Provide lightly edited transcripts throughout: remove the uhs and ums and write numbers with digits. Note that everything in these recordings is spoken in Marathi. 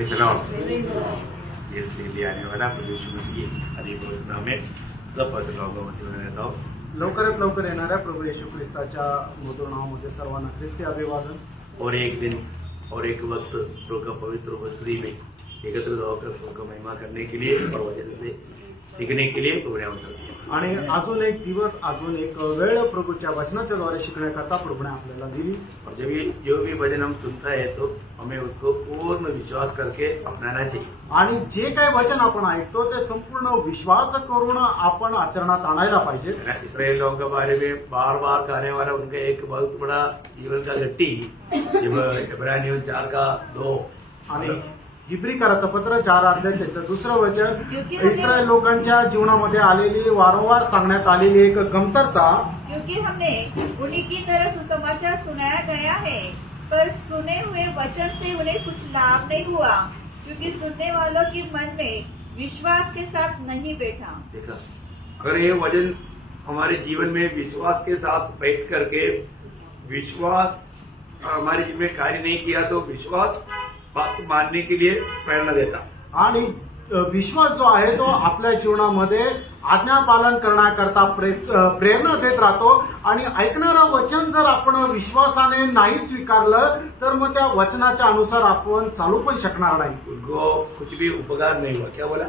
सलाम ये सीधी आने वाला प्रभु यीशु मसीह आदि प्रभु में सब पद लोगों में से रहता हूं। लवकरात लवकर येणाऱ्या प्रभू येशू ख्रिस्ताच्या मधुर नावामध्ये सर्वांना ख्रिस्ती अभिवादन। और एक दिन और एक वक्त प्रभु का पवित्र वस्त्री में एकत्र होकर प्रभु का महिमा करने के लिए और वचन से सीखने के लिए प्रभु ने अवसर दिया। आणि अजून एक दिवस अजून एक वेळ प्रभूच्या वचनाच्या द्वारे शिकण्याकरता प्रभूने आपल्याला दिली। और जब ये जो भी भजन हम सुनता है तो हमें उसको पूर्ण विश्वास करके अपनाना चाहिए। आणि जे काही वचन आपण ऐकतो ते संपूर्ण विश्वास करून आपण आचरणात आणायला पाहिजे। इसराइल लोगों के बारे में बार बार कहने वाला उनका एक बहुत बड़ा जीवन का घट्टी जब इब्रानियों 4:2 आणि हिब्रीकराचं पत्र 4 अध्याय त्याचं दुसरं वचन इस्रायल लोकांच्या जीवनामध्ये आलेली वारंवार सांगण्यात आलेली एक कमतरता, क्योंकि हमने उन्हीं की तरह सुसमाचार सुनाया गया है, पर सुने हुए वचन से उन्हें कुछ लाभ नहीं हुआ, क्योंकि सुनने वालों के मन में विश्वास के साथ नहीं बैठा। देखा, अगर ये वचन हमारे जीवन में विश्वास के साथ बैठ करके विश्वास हमारे जीवन में कार्य नहीं किया तो विश्वास बात मानने के लिए प्रेरणा देता। आणि विश्वास जो आहे तो आपल्या जीवनामध्ये आज्ञा पालन करण्याकरता प्रेरणा देत राहतो। आणि ऐकणारं वचन जर आपण विश्वासाने नाही स्वीकारलं तर मग त्या वचनाच्या अनुसार आपण चालू पण शकणार नाही। उनको कुछ भी उपकार नहीं हुआ। क्या बोला?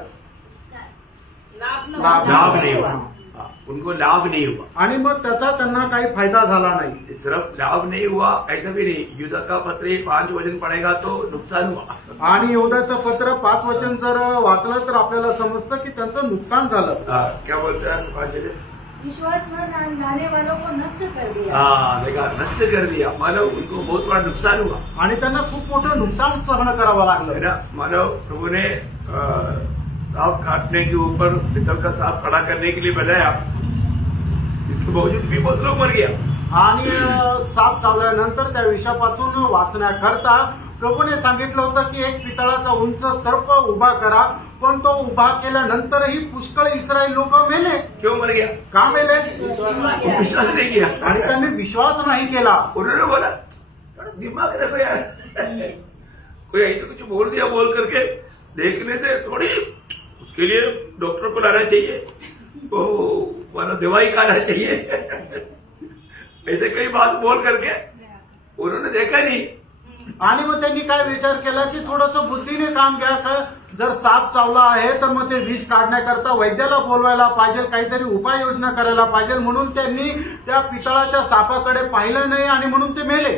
लाभ नहीं हुआ। हाँ, उनको लाभ नहीं हुआ। आणि मग त्याचा त्यांना काही फायदा झाला नाही। सिर्फ लाभ नहीं हुआ ऐसा भी नहीं, युद्ध का पत्र 5 वचन पढ़ेगा तो नुकसान हुआ। आणि यहूदाचं पत्र 5 वचन जर वाचलं तर आपल्याला समजतं की त्यांचं नुकसान झालं। क्या बोलते हैं 5 वचन? विश्वास न लाने वालों को नष्ट कर दिया। हाँ देखा, नष्ट कर दिया, मानो उनको बहुत बड़ा नुकसान हुआ। आणि त्यांना खूप मोठं नुकसान सहन करावं है लागलं ना, मानो प्रभु ने सांप काटने के ऊपर पितल का सांप खड़ा करने के लिए बनाया, इसके बावजूद भी बहुत लोग मर गया। आणि साप चावल्यानंतर त्या विषापासून वाचण्याकरता प्रभूने सांगितलं होतं की एक पितळाचा उंच सर्प उभा करा, पण तो उभा केल्यानंतरही पुष्कळ इस्रायल लोक मेले। क्यों मर गया? का मेले? विश्वास नहीं किया आणि त्यांनी विश्वास नाही केला। उन्होंने बोला थोड़ा दिमाग रखो यार, कोई ऐसे कुछ बोल दिया बोल करके देखने से थोड़ी, उसके लिए डॉक्टर को लाना चाहिए, तो वाला दवाई खाना चाहिए। ऐसे कई बात बोल करके उन्होंने देखा नहीं। आणि मग त्यांनी काय विचार केला की थोडंसं बुद्धीने काम घ्या, का जर साप चावला आहे तर मग ते विष काढण्याकरता वैद्याला बोलवायला पाहिजे, काहीतरी उपाययोजना करायला पाहिजे। म्हणून त्यांनी त्या पितळाच्या सापाकडे पाहिलं नाही आणि म्हणून ते मेले।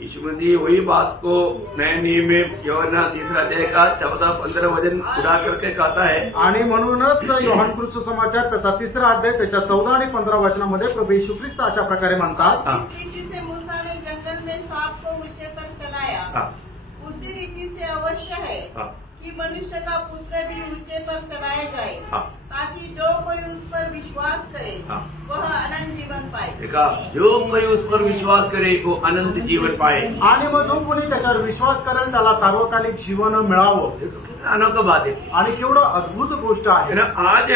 यीशु मसीह वही बात को नए नियम में यूहन्ना 3 अध्याय का 14-15 वचन उड़ा करके कहता है। आणि म्हणूनच योहान सुसमाचार त्याचा 3 अध्याय त्याच्या 14 आणि 15 वचनामध्ये प्रभू येशू ख्रिस्त अशा प्रकारे म्हणतात, जिस रीति से मूसा ने जंगल में सांप को ऊंचे पर चढ़ाया, उसी रीति से अवश्य है कि मनुष्य का पुत्र भी ऊंचे पर चढ़ाया जाए, ताकि जो कोई उस पर विश्वास करे वह अनंत जीवन पाए। देखा, जो कोई उस पर विश्वास करे वो अनंत जीवन पाए। आणि मग जो कोणी त्याच्यावर विश्वास करेल त्याला सार्वकालिक जीवन मिळावं। अनोखा बात है आणि केवढं अद्भुत गोष्ट आहे ना। आज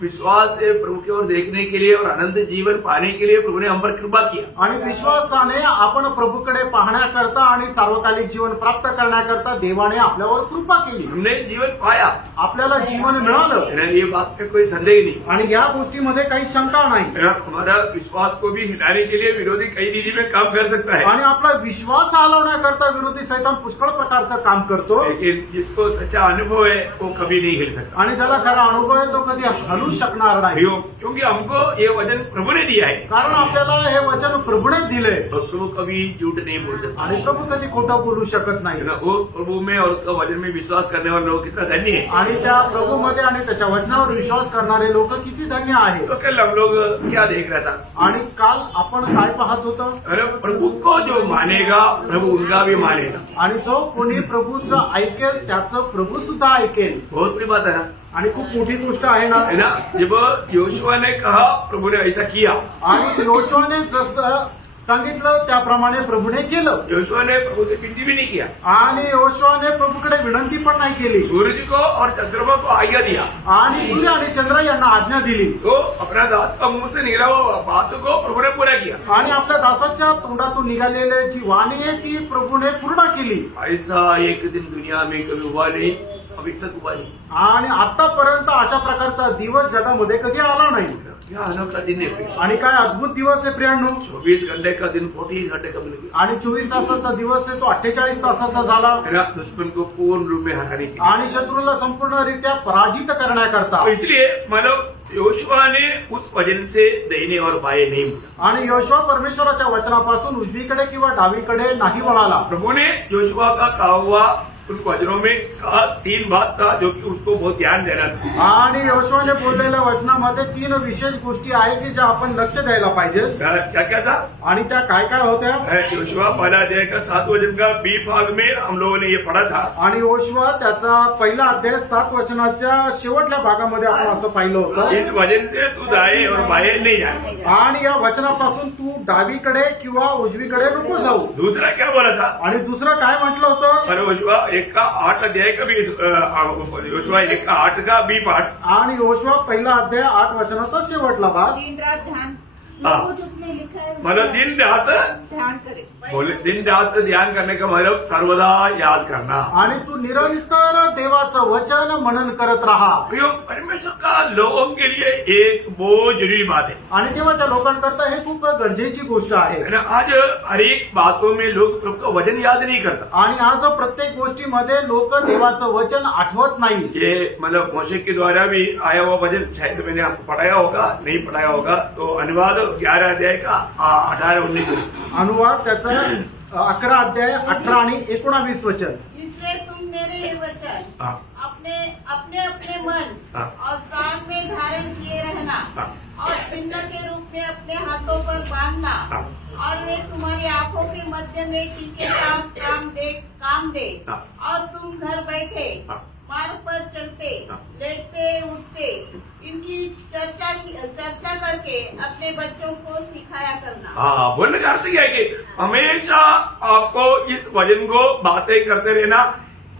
विश्वास से प्रभु की ओर देखने के लिए और अनंत जीवन पाने के लिए प्रभु ने हम पर कृपा किया। आणि विश्वासाने आपण प्रभूकडे पाहण्याकरता आणि सार्वकालिक जीवन प्राप्त करण्याकरता देवाने आपल्यावर कृपा केली। हमने जीवन पाया, आपल्याला जीवन मिळालं है ना, ये बात में कोई संदेह नहीं। आणि या गोष्टीमध्ये काही शंका नाही। है ना, हमारा विश्वास को भी हिलाने के लिए विरोधी कई रीति में काम कर सकता है, आणि आपला विश्वास हलवण्याकरता विरोधी सैतान पुष्कळ प्रकारचं काम करतो। लेकिन जिसको सच्चा अनुभव है वो कभी नहीं हिल सकता। आणि ज्याला खरा अनुभव आहे तो कधी हलू शकणार नाही, क्यों? क्योंकि हमको ये वचन प्रभु ने दिया है कारण आपल्याला हे वचन प्रभूने दिले और प्रभु कभी झूठ नहीं बोल सकता। आणि प्रभू कधी खोटं बोलू शकत नाही। है ना, वो प्रभु में और उसका वचन में विश्वास करने वाले लोग कितना धन्य है। आणि त्या प्रभूमध्ये आणि त्याच्या वचनावर विश्वास करणारे लोक किती धन्य आहेत। तो कल हम लोग क्या देख रहा था? आणि काल आपण काय पाहत होतो? अरे प्रभु को जो मानेगा प्रभु उनका भी मानेगा। आणि जो कोणी प्रभूचं ऐकेल त्याचं प्रभू सुद्धा ऐकेल। बहुत बड़ी बात है ना। आणि खूप मोठी गोष्ट आहे ना। है ना, जब योशुआ ने कहा प्रभु ने ऐसा किया, आणि योशुआने जसं सांगितलं त्याप्रमाणे प्रभूने केलं। योशुआ ने प्रभु से विनती भी नहीं किया। आणि योशुआने प्रभूकडे विनंती पण नाही केली सूरज को और चंद्रमा को आज्ञा दिया, आणि सूर्य आणि चंद्र यांना आज्ञा दिली तो अपना दास का मुंह से निकला हुआ बात को प्रभु ने पूरा किया। आणि आपल्या दासाच्या तोंडातून निघालेली जी वाणी आहे ती प्रभूने पूर्ण केली. ऐसा एक दिन दुनिया में कभी हुआ नहीं, अभी तक हुआ नहीं। आणि आतापर्यंत अशा प्रकारचा दिवस जगामध्ये कधी आला नाही. क्या अनोखा दिन है प्रिय। आणि काय अद्भुत दिवस आहे प्रियांनो. 24 घंटे का दिन 40 घंटे का बन गया। आणि 24 तासाचा दिवस आहे तो 48 तासाचा झाला. मेरा दुश्मन को पूर्ण रूप में हराने के लिए। आणि शत्रूला संपूर्णरित्या पराजित करण्याकरता. तो इसलिए मतलब योशुआ ने उस वचन से दाहिने और बाएं नहीं मुड़ा। आणि योशुआ परमेश्वराच्या वचनापासून उजवीकडे किंवा डावीकडे नाही वळाला. प्रभु ने योशुआ का कहा हुआ उन वचनों में खास 3 बात था जो कि उसको बहुत ध्यान देना था। आणि योशुआने बोललेल्या वचनामध्ये 3 विशेष गोष्टी आहेत की ज्या आपण लक्ष द्यायला पाहिजे. क्या क्या था? आणि त्या काय काय होत्या. योशुआ पहला अध्याय का 7 वचन का बी भाग में हम लोगों ने ये पढ़ा था। आणि योशुआ त्याचा पहिला अध्याय 7 वचनाच्या शेवटल्या भागामध्ये आपण असं पाहिलं होतं. इस वचन से तू दाएं और बाएं नहीं जाए। आणि या वचनापासून तू डावीकडे किंवा उजवीकडे नको जाऊ. दूसरा क्या बोला था? आणि दुसरं काय म्हटलं होतं. और योशुआ 1 का 8 अध्याय का भी योशुआ 1 का 8 का बी पाठ। आणि योशुआ पहिला अध्याय 8 वचनाचा शेवटला भाग. दिन रात ध्यान हाँ। कुछ उसमें लिखा है मतलब दिन रात ध्यान करे। बोले, दिन रात ध्यान करने का मतलब सर्वदा याद करना। आणि तू निरंतर देवाचं वचन मनन करत राहा. प्रियो, परमेश्वर का लोगों के लिए एक बहुत जरूरी बात है। आणि देवाच्या लोकांकरता हे खूप गरजेची गोष्ट आहे. है ना? आज हर एक बातों में लोग प्रभु का वचन याद नहीं करता। आणि आज प्रत्येक गोष्टीमध्ये लोक देवाचं वचन आठवत नाही. ये मतलब मोशे के द्वारा भी आया हुआ वचन शायद मैंने आपको पढ़ाया होगा, नहीं पढ़ाया होगा तो अनुवाद 11 अध्याय का 18-19 अनुवाद त्याचा 11 अध्याय 18 आणि 19 वचन. इसलिए तुम मेरे ये वचन हाँ। अपने अपने अपने मन हाँ। और प्राण में धारण किए रहना हाँ। और चिन्ह के रूप में अपने हाथों पर बांधना हाँ। और वे तुम्हारी आंखों के मध्य में टीके काम दे हाँ। और तुम घर बैठे हाँ। मार्ग पर चलते हाँ। लेटते उठते इनकी चर्चा करके अपने बच्चों को सिखाया करना। हाँ, बोलने का अर्थ क्या है कि हमेशा आपको इस वचन को बातें करते रहना,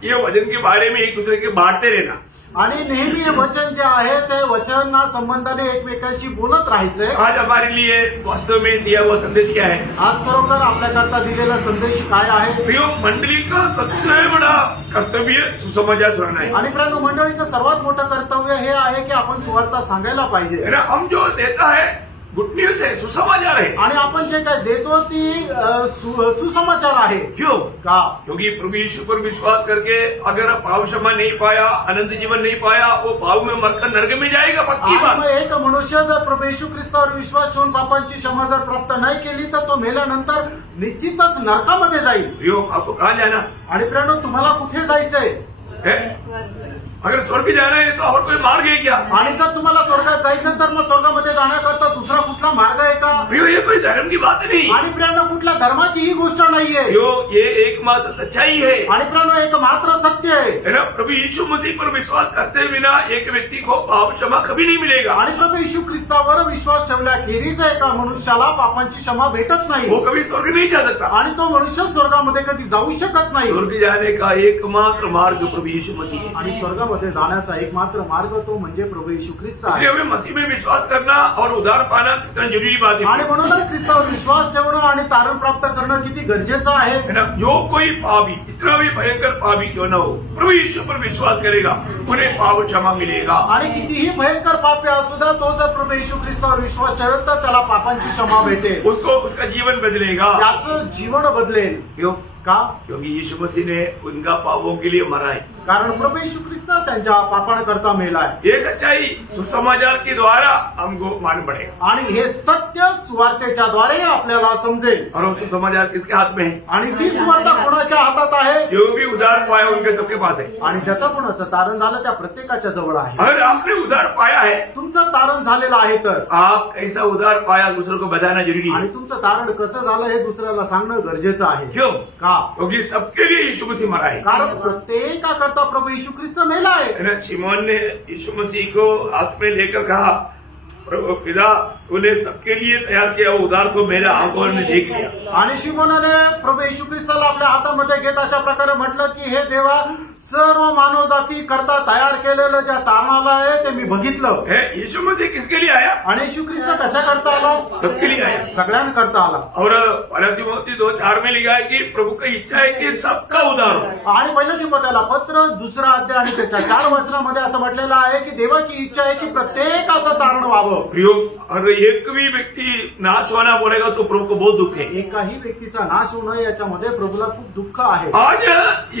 ये वचन के बारे में एक दूसरे के बांटते रहना। आणि नेहमी हे वचन जे आहे ते वचना संबंधाने एकमेकांशी बोलत राहायचंय. आज हमारे लिए वास्तव में दिया हुआ संदेश क्या है? आज खरोखर आपल्याकरता दिलेला संदेश काय आहे. प्रियो, मंडली का सबसे बड़ा कर्तव्य सुसमाचार सुनाना है। आणि फ्रेंड, मंडळीचं सर्वात मोठं कर्तव्य हे आहे की आपण सुवार्ता सांगायला पाहिजे. है ना? हम जो देता है गुड न्यूज है, सुसमाचार है। आणि आपण जे काय देतो ती सुसमाचार आहे. क्यों? का? क्योंकि प्रभु यीशु पर विश्वास करके अगर पाप क्षमा नहीं पाया, अनंत जीवन नहीं पाया, वो पाप में मरकर नरक में जाएगा, पक्की आणि बात। मग एक मनुष्य जर प्रभू येशू ख्रिस्तावर विश्वास ठेवून पापांची क्षमा जर प्राप्त नाही केली तर तो मेल्यानंतर निश्चितच नरकामध्ये जाईल. प्रियो, आपको कहाँ जाना आणि प्रेरणो, तुम्हाला कुठे जायचंय. है? अगर स्वर्ग जाना है तो और कोई मार्ग है क्या? आणि जर तुम्हाला स्वर्गात जायचं तर मग स्वर्गामध्ये जाण्याकरता दुसरा कुठला मार्ग आहे का. प्रियो, ये कोई धर्म की बात नहीं। आणि प्रेरणो, कुठल्या धर्माची ही गोष्ट नाहीये. प्रियो, ये एकमात्र सच्चाई है। आणि प्रेरणो, एक मात्र सत्य आहे. है ना? प्रभु यीशु मसीह पर विश्वास करते बिना एक व्यक्ति को पाप क्षमा कभी नहीं मिलेगा। आणि प्रभू येशू ख्रिस्तावर विश्वास ठेवल्याखेरीज एका मनुष्याला पापांची क्षमा भेटत नाही. वो कभी स्वर्ग नहीं जा सकता। आणि तो मनुष्य स्वर्गामध्ये कधी जाऊ शकत नाही. स्वर्ग जाने का एकमात्र मार्ग प्रभु यीशु मसीह है। आणि स्वर्गामध्ये जाण्याचा एकमात्र मार्ग तो म्हणजे प्रभू येशू ख्रिस्त इसलिए आहे. हमें मसीह में विश्वास करना और उद्धार पाना कितना जरूरी बात है। आणि म्हणूनच ख्रिस्तावर विश्वास ठेवणं आणि तारण प्राप्त करणं किती गरजेचं आहे. है ना? जो कोई पापी, इतना भी भयंकर पापी क्यों न हो, प्रभु यीशु पर विश्वास करेगा, उन्हें पाप क्षमा मिलेगा। आणि कितीही भयंकर पापी असू द्या, तो जर प्रभू येशू ख्रिस्तावर विश्वास ठेवेल तर त्याला पापांची क्षमा भेटेल. उसको उसका जीवन बदलेगा। त्याचं जीवन बदलेल. क्यों? का? क्योंकि यीशु मसीह ने उनका पापों के लिए मरा है। कारण प्रभू येशू ख्रिस्त त्यांच्या पापांकरता मेलाय. ये सच्चाई सुसमाचार के द्वारा हमको मालूम पड़ेगा। आणि हे सत्य सुवार्तेच्या द्वारे आपल्याला समजेल. और वो सुसमाचार किसके हाथ में है? आणि ती सुवार्ता कोणाच्या हातात आहे. जो भी उद्धार पाया उनके सबके पास है। आणि ज्याचं कोणाचं तारण झालं त्या प्रत्येकाच्या जवळ आहे. अगर आपने उद्धार पाया है, तुमचं तारण झालेलं आहे तर आप कैसा उद्धार पाया दूसरों को बताना जरूरी है। आणि तुमचं तारण कसं झालं हे दुसऱ्याला सांगणं गरजेचं आहे. क्यों? का? क्योंकि सबके लिए यीशु मसीह मरा है। कारण प्रत्येकाकरता प्रभू येशू ख्रिस्त मेला आहे. है ना? शिमोन ने यीशु मसीह को हाथ में लेकर कहा, प्रभु पिता, तूने सबके लिए तैयार किया वो उधार को मेरे आंखों में देख लिया। आणि शिमोनाने प्रभू येशू ख्रिस्ताला आपल्या हातामध्ये घेत अशा प्रकारे म्हटलं की हे देवा, सर्व मानव जाती करता तयार केलेलं ज्या तारणाला आहे ते मी बघितलं. है यीशु मसीह किसके लिए आया? आणि येशू ख्रिस्त कशा करता आला? सबके लिए आया। सगळ्यांकरता आला. और पहला तिमोथी 2:4 में लिखा है कि प्रभु की इच्छा है कि सबका उद्धार हो। आणि पहिलं तिमोथेला पत्र 2 अध्याय आणि त्याच्या 4 वचनामध्ये असं म्हटलेलं आहे की देवाची इच्छा आहे की प्रत्येकाचं तारण व्हावं. प्रियो, और एक भी व्यक्ति नाश होना बोलेगा तो प्रभु को बहुत दुख है। एकाही व्यक्तीचा नाश होणं याच्यामध्ये प्रभूला खूप दुःख आहे. आज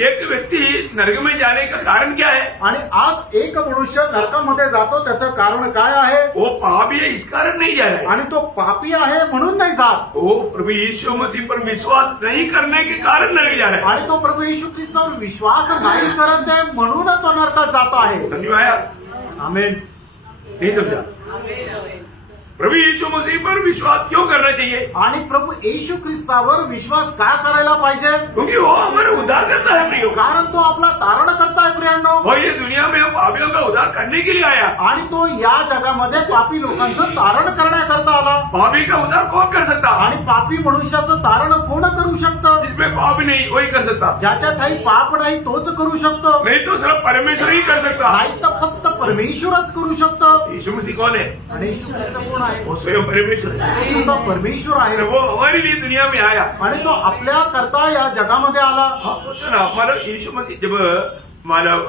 एक व्यक्ति नरक में जाने का कारण क्या है? आणि आज एक मनुष्य नरकामध्ये जातो त्याचं कारण काय आहे? वो पापी है इस कारण नहीं जा रहा है। आणि तो पापी आहे म्हणून नाही जात. वो प्रभु यीशु मसीह पर विश्वास नहीं करने के कारण नरक जा रहा है। आणि तो प्रभू येशू ख्रिस्तावर विश्वास नाही करत आहे म्हणून तो नरकात जात आहे. समझ में आया? आमेन. नहीं समझा? प्रभु यीशु मसीह पर विश्वास क्यों करना चाहिए? आणि प्रभू येशू ख्रिस्तावर विश्वास का करायला पाहिजे? क्योंकि वो हमारा उद्धार करता है प्रियो। कारण तो आपला तारण करताय प्रियांनो. और ये दुनिया में पापियों का उद्धार करने के लिए आया। आणि तो या जगामध्ये पापी लोकांचं तारण करण्याकरता आला. पापी का उद्धार कौन कर सकता? आणि पापी मनुष्याचं तारण कोण करू शकतं? जिसमें पाप नहीं वही कर सकता। ज्याच्या काही पाप नाही तोच करू शकतो. नहीं तो सिर्फ परमेश्वर ही कर सकता। नाही तर फक्त परमेश्वरच करू शकतो. यीशु मसीह कौन है? आणि येशू ख्रिस्त कोण आहे? वो स्वयं परमेश्वर है। तो सुद्धा परमेश्वर आहे. और वो हमारे लिए दुनिया में आया। आणि तो आपल्या करता या जगामध्ये आला. हाँ, सोचो ना, हमारा यीशु मसीह जब मानव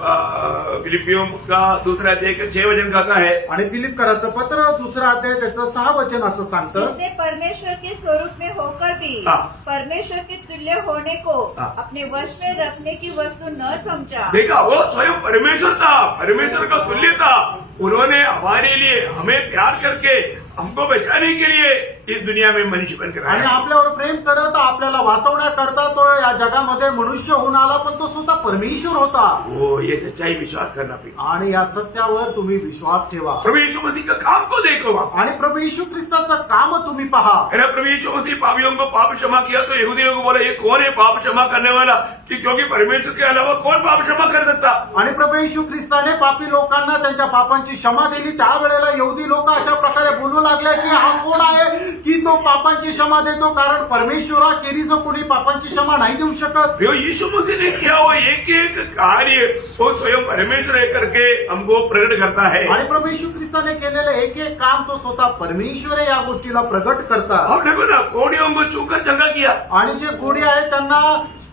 फिलिपियों का 2 अध्याय का 6 वचन कहता है, आणि फिलिपकराचं पत्र 2 अध्याय त्याचं 6 वचन असं सांगतं. जिसने परमेश्वर के स्वरूप में होकर भी हाँ। परमेश्वर के तुल्य होने को हाँ। अपने वश में रखने की वस्तु न समझा। देखा वो स्वयं परमेश्वर था, परमेश्वर का तुल्य था। उन्होंने हमारे लिए हमें प्यार करके हमको बचाने के लिए इस दुनिया में मनुष्य बनकर आणि आया। आपल्यावर प्रेम करत आपल्याला वाचवण्याकरता तो या जगामध्ये मनुष्य होऊन आला, पण तो स्वतः परमेश्वर होता. वो ये सच्चाई विश्वास करना पड़ेगा। आणि या सत्यावर तुम्ही विश्वास ठेवा. प्रभु यीशु मसीह का काम को देखो आप। आणि प्रभू येशू ख्रिस्ताचं काम तुम्ही पहा. अरे प्रभु यीशु मसीह पापियों को पाप क्षमा किया तो यहूदियों को बोला ये कौन है पाप क्षमा करने वाला? कि क्योंकि परमेश्वर के अलावा कौन पाप क्षमा कर सकता? आणि प्रभू येशू ख्रिस्ताने पापी लोकांना त्यांच्या पापांची क्षमा दिली. त्यावेळेला यहुदी लोक अशा प्रकारे बोलू लागले की हा कोण आहे की तो पापांची क्षमा देतो, कारण परमेश्वरा केली जो कोणी पापांची क्षमा नाही देऊ शकत. जो यीशु मसीह ने किया वो एक एक कार्य वो स्वयं परमेश्वर है करके हमको प्रकट करता है। आणि प्रभू येशू ख्रिस्ताने केलेलं एक एक काम तो स्वतः परमेश्वर या गोष्टीला प्रगट करतात. अब देखो ना, कोड़ियों को छूकर चंगा किया। आणि जे कोडी आहेत त्यांना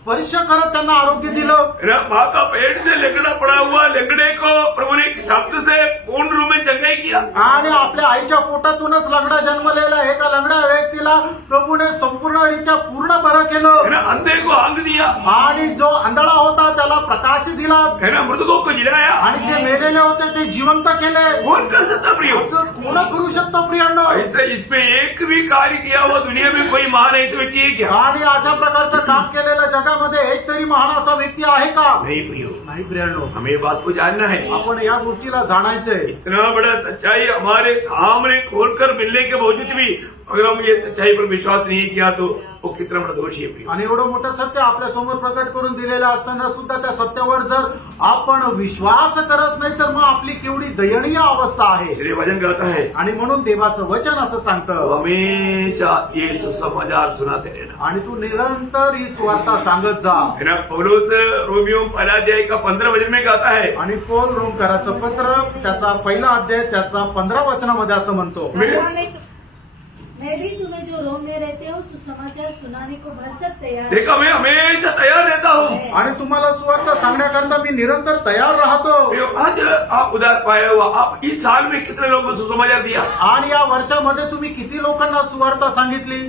स्पर्श करत त्यांना आरोग्य दिलं. माँ का पेट से लंगड़ा पड़ा हुआ लंगड़े को प्रभु ने शब्द से पूर्ण रूप में चंगाई किया। आणि आपल्या आईच्या पोटातूनच लंगडा जन्मलेला एका लंगड्या व्यक्तीला प्रभूने संपूर्णरित्या पूर्ण बरं केलं. अंधे को आंख दिया। आणि जो आंधळा होता त्याला प्रकाश दिला. मृतकों को जिलाया। आणि जे मेलेले होते ते जिवंत केले. कौन कर सकता प्रियो? असं कोण करू शकतो प्रियांनो? ऐसा इसमें एक भी कार्य किया वो दुनिया में कोई महान ऐसा व्यक्ति है क्या? आणि अशा प्रकारचं काम केलेलं जगामध्ये एक तरी महान असा व्यक्ती आहे का? नहीं प्रियो, नाही प्रियांनो. हमें ये बात को जानना है। आपण या गोष्टीला जाणायचंय. इतना बड़ा सच्चाई हमारे सामने खोलकर मिलने के बावजूद भी अगर हम ये सच्चाई पर विश्वास नहीं किया तो वो कितना बड़ा दोष है प्रियो। आणि एवढं मोठं सत्य आपल्या समोर प्रकट करून दिलेलं असताना सुद्धा त्या सत्यावर जर आपण विश्वास करत नाही तर मग आपली केवढी दयनीय अवस्था आहे. इसलिए वचन कहता है आणि म्हणून देवाचं वचन असं सांगतं, हमेशा ये सुसमाचार सुनाते रहना। आणि तू निरंतर ही सुवार्ता सांगत जा. पौलुस रोमियो 1 अध्याय का 15 वचन में कहता है, आणि पौल रोमकराचं पत्र त्याचा 1 अध्याय त्याचा 15 वचनामध्ये असं म्हणतो, मैं भी तुम्हें जो रोम में रहते हो सुसमाचार सुनाने को भरसक तैयार देखा मैं हमेशा तैयार रहता हूँ। आणि तुम्हाला सुवार्ता सांगण्याकरता मी निरंतर तयार राहतो. आज आप उधार पाया हुआ, आप इस साल में कितने लोगों को सुसमाचार दिया? आणि या वर्षामध्ये तुम्ही किती लोकांना सुवार्ता सांगितली?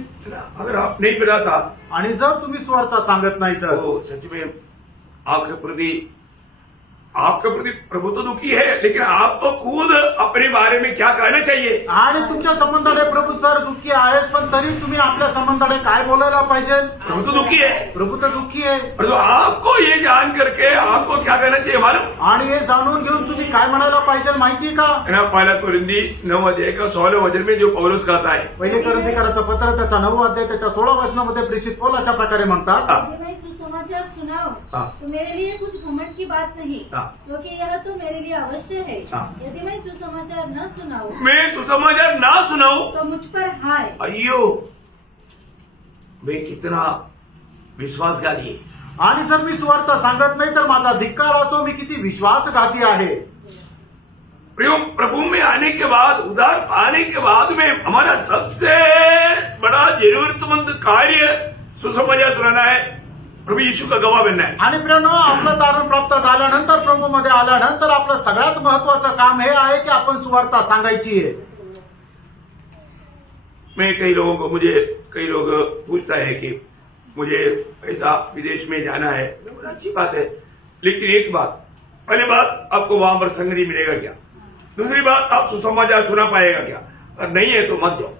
अगर आप नहीं मिला था आणि जर तुम्ही सुवार्ता सांगत नाही तर तो सच में आपके प्रति प्रभु तो दुखी है, लेकिन आपको खुद अपने बारे में क्या कहना चाहिए? आणि तुमच्या संबंधाने प्रभू तर दुःखी आहेत, पण तरी तुम्ही आपल्या संबंधाने काय बोलायला पाहिजे? प्रभु तो दुखी है। प्रभू तर दुःखी आहे. और तो आपको ये जान करके आपको क्या कहना चाहिए मालूम? आणि हे जाणून घेऊन तुम्ही काय म्हणायला पाहिजे माहिती का? 1 कोरिन्थी 9 अध्याय का 16 वचन में जो पौलुस कहता है, पहिले कोरिन्थीकराचं पत्र त्याचा 9 अध्याय त्याच्या 16 वचनामध्ये प्रेषित पौल अशा प्रकारे म्हणतात, यदि मैं सुसमाचार सुनाऊं हाँ। तो मेरे लिए कुछ घमंड की बात नहीं, हाँ। क्योंकि यह तो मेरे लिए अवश्य है। हाँ। यदि मैं सुसमाचार न सुनाऊं मैं सुसमाचार ना सुनाऊं तो मुझ पर हाय। अय्यो, मैं कितना विश्वासघाती आहे. आणि जर मी सुवार्थ सांगत नाही तर माझा धिक्कार असो, मी किती विश्वासघाती आहे. प्रभु में आने के बाद, उधार पाने के बाद में हमारा सबसे बड़ा जरूरतमंद कार्य सुसमाचार सुनाना है, प्रभु यीशु का गवाह बनना है. आणि प्रियानो, आपलं तारण प्राप्त झाल्यानंतर, प्रभूमध्ये आल्यानंतर आपलं सगळ्यात महत्वाचं काम हे आहे की आपण सुवार्ता सांगायची आहे. मैं कई लोग पूछता है कि मुझे ऐसा विदेश में जाना है. बोला अच्छी बात है, लेकिन एक बात, पहली बात आपको वहां पर संगति मिलेगा क्या, दूसरी बात आप सुसमाचार सुना पाएगा क्या, और नहीं है तो मत जाओ.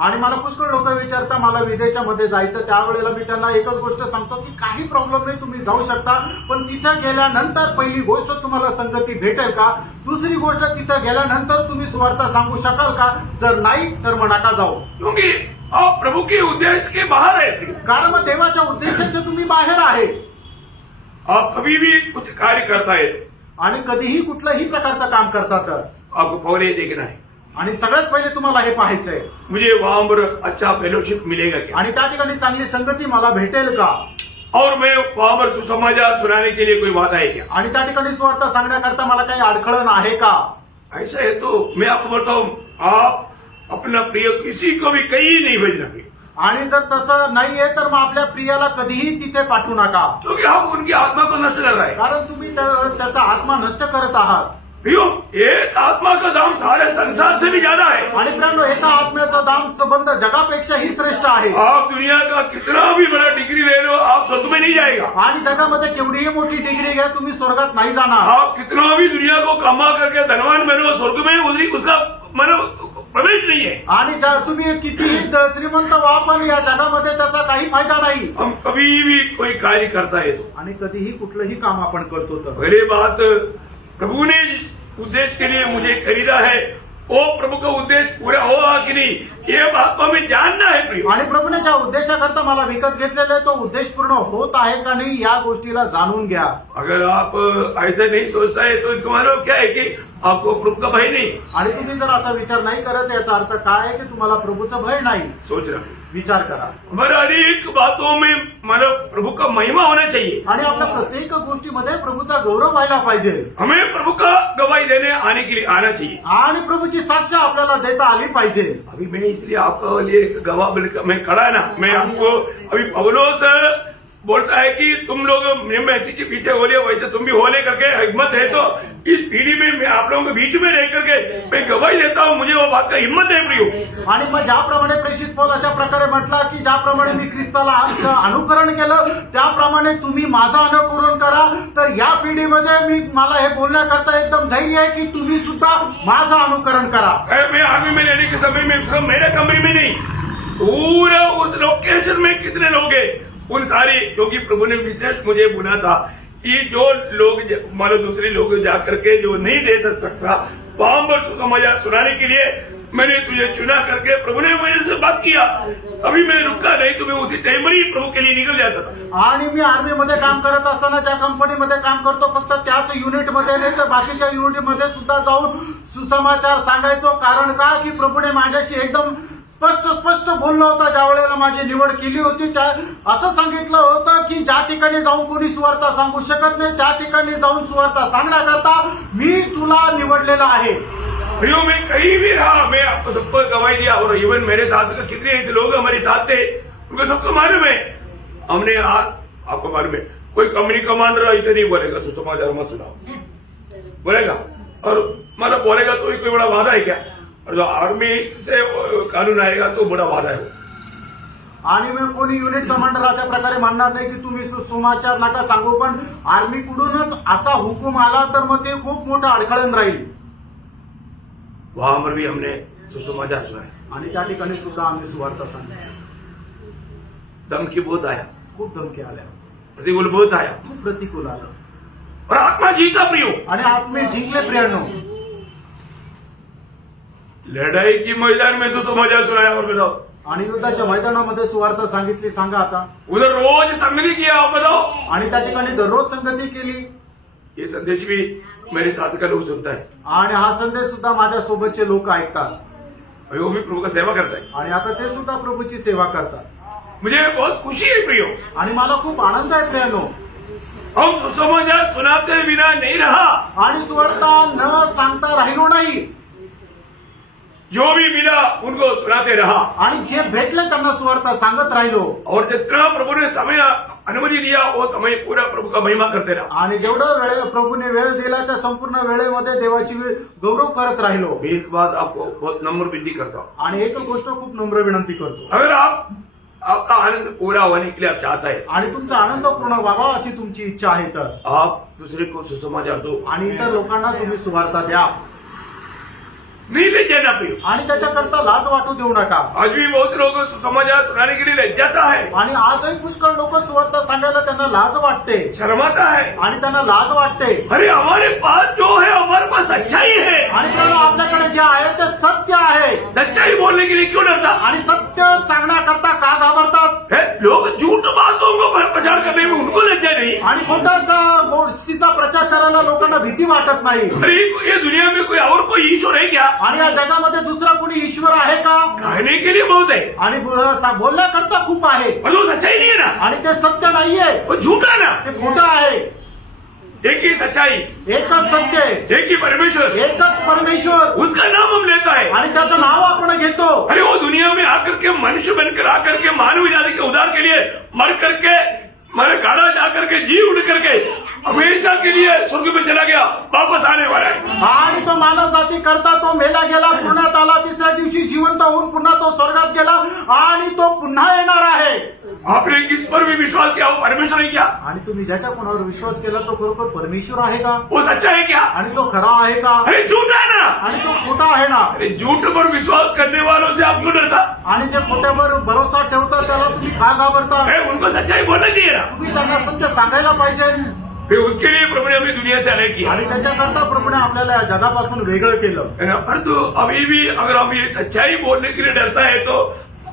आणि मला पुष्कळ लोक विचारता मला विदेशामध्ये जायचं, त्यावेळेला मी त्यांना एकच गोष्ट सांगतो की काही प्रॉब्लेम नाही, तुम्ही जाऊ शकता, पण तिथं गेल्यानंतर पहिली गोष्ट तुम्हाला संगती भेटेल का, दुसरी गोष्ट तिथं गेल्यानंतर तुम्ही सुवार्ता सांगू शकाल का, जर नाही तर मग नका जाऊ. क्योंकि आप प्रभु के उद्देश्य के बाहर है. कारण मग देवाच्या उद्देशाचे तुम्ही बाहेर आहे आप कभी भी कुछ कार्य करता है आणि कधीही कुठल्याही प्रकारचं काम करतात, आपको पहले देखना है आणि सगळ्यात पहिले तुम्हाला हे पाहायचंय मुझे वहां पर अच्छा फेलोशिप मिलेगा क्या, आणि त्या ठिकाणी चांगली संगती मला भेटेल का, और मैं वहां पर सुसमाचार सुनाने के लिए कोई वादा है क्या. आणि त्या ठिकाणी सुवार्ता सांगण्याकरता मला काही अडखळण आहे का. ऐसा है तो मैं आपको बताता हूं, आप अपना प्रिय किसी को भी कहीं नहीं भेजना चाहिए, आणि जर तसं नाहीये तर मग आपल्या प्रियाला कधीही तिथे पाठवू नका, क्योंकि आप उनकी आत्मा को नष्ट कर रहे हैं. कारण तुम्ही त्याचा आत्मा नष्ट करत आहात. प्रियो, एक आत्मा का दाम सारे संसार से भी ज्यादा है. आणि प्रियानो, एका आत्म्याचा दाम संबंध जगापेक्षाही श्रेष्ठ आहे. आप दुनिया का कितना भी बड़ा डिग्री ले लो, आप स्वर्ग में नहीं जाएगा. आणि जगामध्ये केवढीही मोठी डिग्री घ्या, तुम्ही स्वर्गात नाही जाणार. आप कितना भी दुनिया को कमा करके धनवान बनो, स्वर्ग में उसका प्रवेश नहीं है. आणि तुम्ही कितीही श्रीमंत व्हा, पण या जगामध्ये त्याचा काही फायदा नाही. हम कभी भी कोई कार्य करता है तो आणि कधीही कुठलंही काम आपण करतो तर पहले बात, प्रभु ने जिस उद्देश्य के लिए मुझे खरीदा है वो प्रभु का उद्देश्य पूरा होगा कि नहीं, ये बात को हमें जानना है. प्रिय, आणि प्रभूने ज्या उद्देशाकरता मला विकत घेतलेले तो उद्देश पूर्ण होत आहे का नाही या गोष्टीला जाणून घ्या. अगर आप ऐसा नहीं सोचता है तो इसका मतलब क्या है कि आपको प्रभु का भय नहीं. आणि तुम्ही जर असा विचार नाही करत, याचा अर्थ काय आहे की तुम्हाला प्रभूचं भय नाही. सोचना, विचार करा. हमारे हर एक बातों में मतलब प्रभु का महिमा होना चाहिए. आणि आपल्या प्रत्येक गोष्टीमध्ये प्रभूचा गौरव व्हायला पाहिजे. हमें प्रभु का गवाही देने आने के लिए आना चाहिए. आणि प्रभूची साक्ष आपल्याला देता आली पाहिजे. अभी मैं इसलिए आपके लिए एक गवाह बनकर मैं खड़ा है ना, मैं आपको अभी पौलुस बोलता है कि तुम लोग मैसी के पीछे होले वैसे तुम भी होले करके हिम्मत है तो इस पीढ़ी में मैं आप लोगों के बीच में रह करके मैं गवाही देता हूँ, मुझे वो बात का हिम्मत है. प्रियो, आणि मग ज्याप्रमाणे प्रेषित पौल अशा प्रकारे म्हटला की ज्याप्रमाणे मी ख्रिस्ताला अनुकरण केलं त्याप्रमाणे तुम्ही माझं अनुकरण करा, तर या पिढीमध्ये मला हे बोलण्याकरता एकदम धैर्य आहे की तुम्ही सुद्धा माझं अनुकरण करा. मैं आर्मी में रहने के समय में सिर्फ मेरे कमरे में नहीं, पूरा उस लोकेशन में कितने लोग हैं उन सारी, क्योंकि प्रभु ने विशेष मुझे बोला था कि जो लोग मानो दूसरे लोग जाकर के जो नहीं दे सकता वहां पर सुसमाचार सुनाने के लिए मैंने तुझे चुना करके प्रभु ने मुझे से बात किया. अभी मैं रुका नहीं तो मैं उसी टाइम पर ही प्रभु के लिए निकल जाता था. आणि मी आर्मीमध्ये काम करत असताना ज्या कंपनीमध्ये काम करतो फक्त त्याच युनिटमध्ये नाही तर बाकीच्या युनिटमध्ये सुद्धा जाऊन सुसमाचार सांगायचो. कारण का की प्रभूने माझ्याशी एकदम स्पष्ट बोललं होतं. ज्या वेळेला माझी निवड केली होती त्या असं सांगितलं होतं की ज्या ठिकाणी जाऊन कोणी सुवार्ता सांगू शकत नाही त्या ठिकाणी जाऊन सुवार्ता सांगण्याकरता मी तुला निवडलेला आहे. प्रियो, मैं कहीं भी रहा, मैं आपको सबको गवाही दिया, और इवन मेरे साथ का कितने ऐसे लोग हमारे साथ थे उनको सबको मालूम है. हमने आपको मालूम है कोई कंपनी कमांडर ऐसे नहीं बोलेगा सुसमाचार मत सुनाओ बोलेगा, और मतलब बोलेगा तो कोई बड़ा वादा है क्या, और जो आर्मी से कानून आएगा तो बड़ा वादा है. आणि मग कोणी युनिट कमांडर अशा प्रकारे म्हणणार नाही की तुम्ही सुसमाचार नका सांगू, पण आर्मीकडूनच असा हुकूम आला तर मग ते खूप मोठं अडखळण राहील. वहां पर भी हमने सुसमाचार सुनाया आणि त्या ठिकाणी सुद्धा आम्ही सुवार्ता सांगितली. धमकी बहुत आया, खूप धमकी आल्या, प्रतिकूल बहुत आया, खूप प्रतिकूल आलं, और आत्मा जीता. प्रियो, आणि आत्मे जिंकले. प्रियानो, लड़ाई की मैदान में सुसमाचार सुनाया. और बताओ, आणि युद्धाच्या मैदानामध्ये सुवार्ता सांगितली. सांगा आता, उधर रोज संगति किया. आप बताओ, आणि त्या ठिकाणी दररोज संगती केली. ये संदेश भी मेरे साथ का लोग सुनता है आणि हा संदेश सुद्धा माझ्या सोबतचे लोक ऐकतात और वो भी प्रभु का सेवा करता है. आणि आता ते सुद्धा प्रभूची सेवा करतात मुझे बहुत खुशी है प्रियो. आणि मला खूप आनंद आहे प्रियानो. हम सुसमाचार सुनाते बिना नहीं रहा. आणि सुवार्ता न सांगता राहिलो नाही. जो भी मिला उनको सुनाते रहा. आणि जे भेटले त्यांना सुवार्ता सांगत राहिलो. और जितना प्रभु ने समय अनुमति दिया वो समय पूरा प्रभु का महिमा करते रहा. आणि जेवढं वेळ प्रभूने वेळ दिला त्या संपूर्ण वेळेमध्ये देवाची गौरव करत राहिलो. एक बात आपको बहुत नम्र विनती करता हूँ. आणि एक गोष्ट खूप नम्र विनंती करतो. अगर आपका आनंद पूरा होने के लिए आप चाहता है आणि तुमचा आनंद पूर्ण व्हावा अशी तुमची इच्छा आहे तर आप दूसरे को सुसमाचार दो. आणि इतर लोकांना तुम्ही सुवार्ता द्या. नहीं ले जाना प्रियो. आणि त्याच्याकरता लाज वाटू देऊ नका. आज भी बहुत लोग सुसमाचार सुनाने के लिए लज्जाता है, आणि आजही पुष्कळ लोक सुवार्ता सांगायला त्यांना लाज वाटते शर्माता है. आणि त्यांना लाज वाटते. अरे हमारे पास जो है हमारे पास सच्चाई है. आणि त्याला आपल्याकडे जे आहे ते सत्य आहे. सच्चाई बोलने के लिए क्यों डरता आणि सत्य सांगण्याकरता का घाबरतात. है? लोग झूठ बातों को प्रचार करने में उनको लज्जा नहीं. आणि खोट्याचा गोष्टीचा प्रचार करायला लोकांना भीती वाटत नाही. अरे ये दुनिया में कोई और कोई ईश्वर है क्या? आणि या जगामध्ये दुसरा कोणी ईश्वर आहे का. कहने के लिए बहुत है आणि बोलण्याकरता खूप आहे. पर वो सच्चाई नहीं है ना. आणि ते सत्य नाहीये. वो झूठा ना. ते खोटं आहे. एक ही सच्चाई, एकच सत्य, एक ही परमेश्वर, एकच परमेश्वर. उसका नाम हम लेता है. आणि त्याचं नाव आपण घेतो. अरे वो दुनिया में आकर के मनुष्य बनकर आकर के मानव जाति के उद्धार के लिए मर करके मर गाड़ा जा करके जी उड़ करके हमेशा के लिए स्वर्ग में चला गया, वापस आने वाला है. आणि तो मानव जाती करता तो मेला गेला, पुण्यात आला, तिसऱ्या दिवशी जिवंत होऊन पुन्हा तो स्वर्गात गेला आणि तो पुन्हा येणार आहे. आपने किस पर भी विश्वास किया वो परमेश्वर नहीं किया. आणि तुम्ही ज्याच्या कोणावर विश्वास केला तो खरोखर परमेश्वर आहे का. वो सच्चा है क्या? आणि तो खरा आहे का. अरे झूठा है ना. आणि तो खोटा आहे ना. अरे झूठ पर विश्वास करने वालों से आप क्यों डरता? आणि जे खोट्यावर भरोसा ठेवता त्याला तुम्ही का घाबरता. अरे उनको सच्चाई बोलना चाहिए ना. तुम्ही त्यांना सत्य सांगायला पाहिजे. फिर उसके लिए प्रभु ने हमें दुनिया से अलग किया आणि त्याच्याकरता प्रभूने आपल्याला या जगापासून वेगळं केलं. है ना. परंतु अभी भी अगर हम ये सच्चाई बोलने के लिए डरता है तो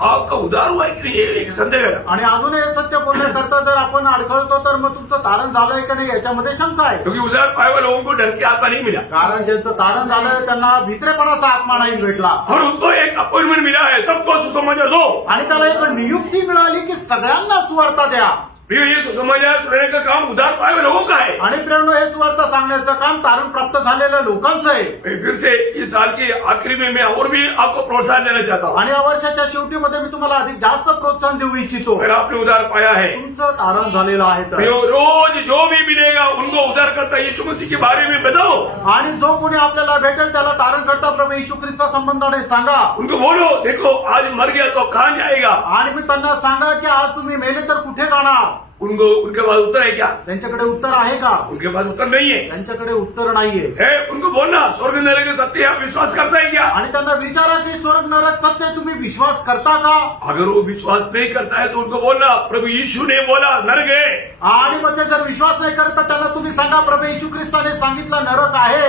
आपका उद्धार हुआ है कि नहीं, ये एक संदेह है. आणि अजून हे सत्य बोलण्याकरता जर आपण अडखळतो तर मग तुमचं तारण झालंय का नाही याच्यामध्ये शंका आहे. क्योंकि उद्धार पाए हुए लोगों को डर के आत्मा नहीं मिला कारण ज्यांचं तारण झालंय त्यांना भित्रेपणाचा आत्मा नाही भेटला. और उनको एक अपॉइंटमेंट मिला है, सबको सुसमाचार दो. आणि त्याला एक नियुक्ती मिळाली की सगळ्यांना सुवार्ता द्या. प्रिय, ये सुसमाचार सुनाने का काम उद्धार पाए हुए लोगों का है. आणि प्रेरणो हे सुवार्ता सांगण्याचं काम तारण प्राप्त झालेल्या लोकांचं आहे. मैं फिर से इस साल के आखिरी में मैं और भी आपको प्रोत्साहन देना चाहता हूँ. आणि या वर्षाच्या शेवटीमध्ये मी तुम्हाला अधिक जास्त प्रोत्साहन देऊ इच्छितो. अगर आपने उद्धार पाया है, तुमचं तारण झालेलं आहे तर प्रियो, रोज जो भी मिलेगा उनको उद्धार करता यीशु मसीह के बारे में बताओ. आणि जो कोणी आपल्याला भेटेल त्याला तारण करता प्रभू येशू ख्रिस्ता संबंधाने सांगा. उनको बोलो, देखो आज मर गया तो कहाँ जाएगा. आणि मी त्यांना सांगा की आज तुम्ही मेले तर कुठे जाणार. उनको उनके पास उत्तर है क्या? त्यांच्याकडे उत्तर आहे का. उनके पास उत्तर नहीं है. त्यांच्याकडे उत्तर नाहीये. है उनको बोलना, स्वर्ग नरक के सत्य आप विश्वास करता है क्या? आणि त्यांना विचारा की स्वर्ग नरक सत्य तुम्ही विश्वास करता का. अगर वो विश्वास नहीं करता है तो उनको बोलना, प्रभु यीशु ने बोला नरक है. आणि मग ते जर विश्वास नाही करत तर त्यांना तुम्ही सांगा प्रभू येशू ख्रिस्ताने सांगितलं नरक आहे.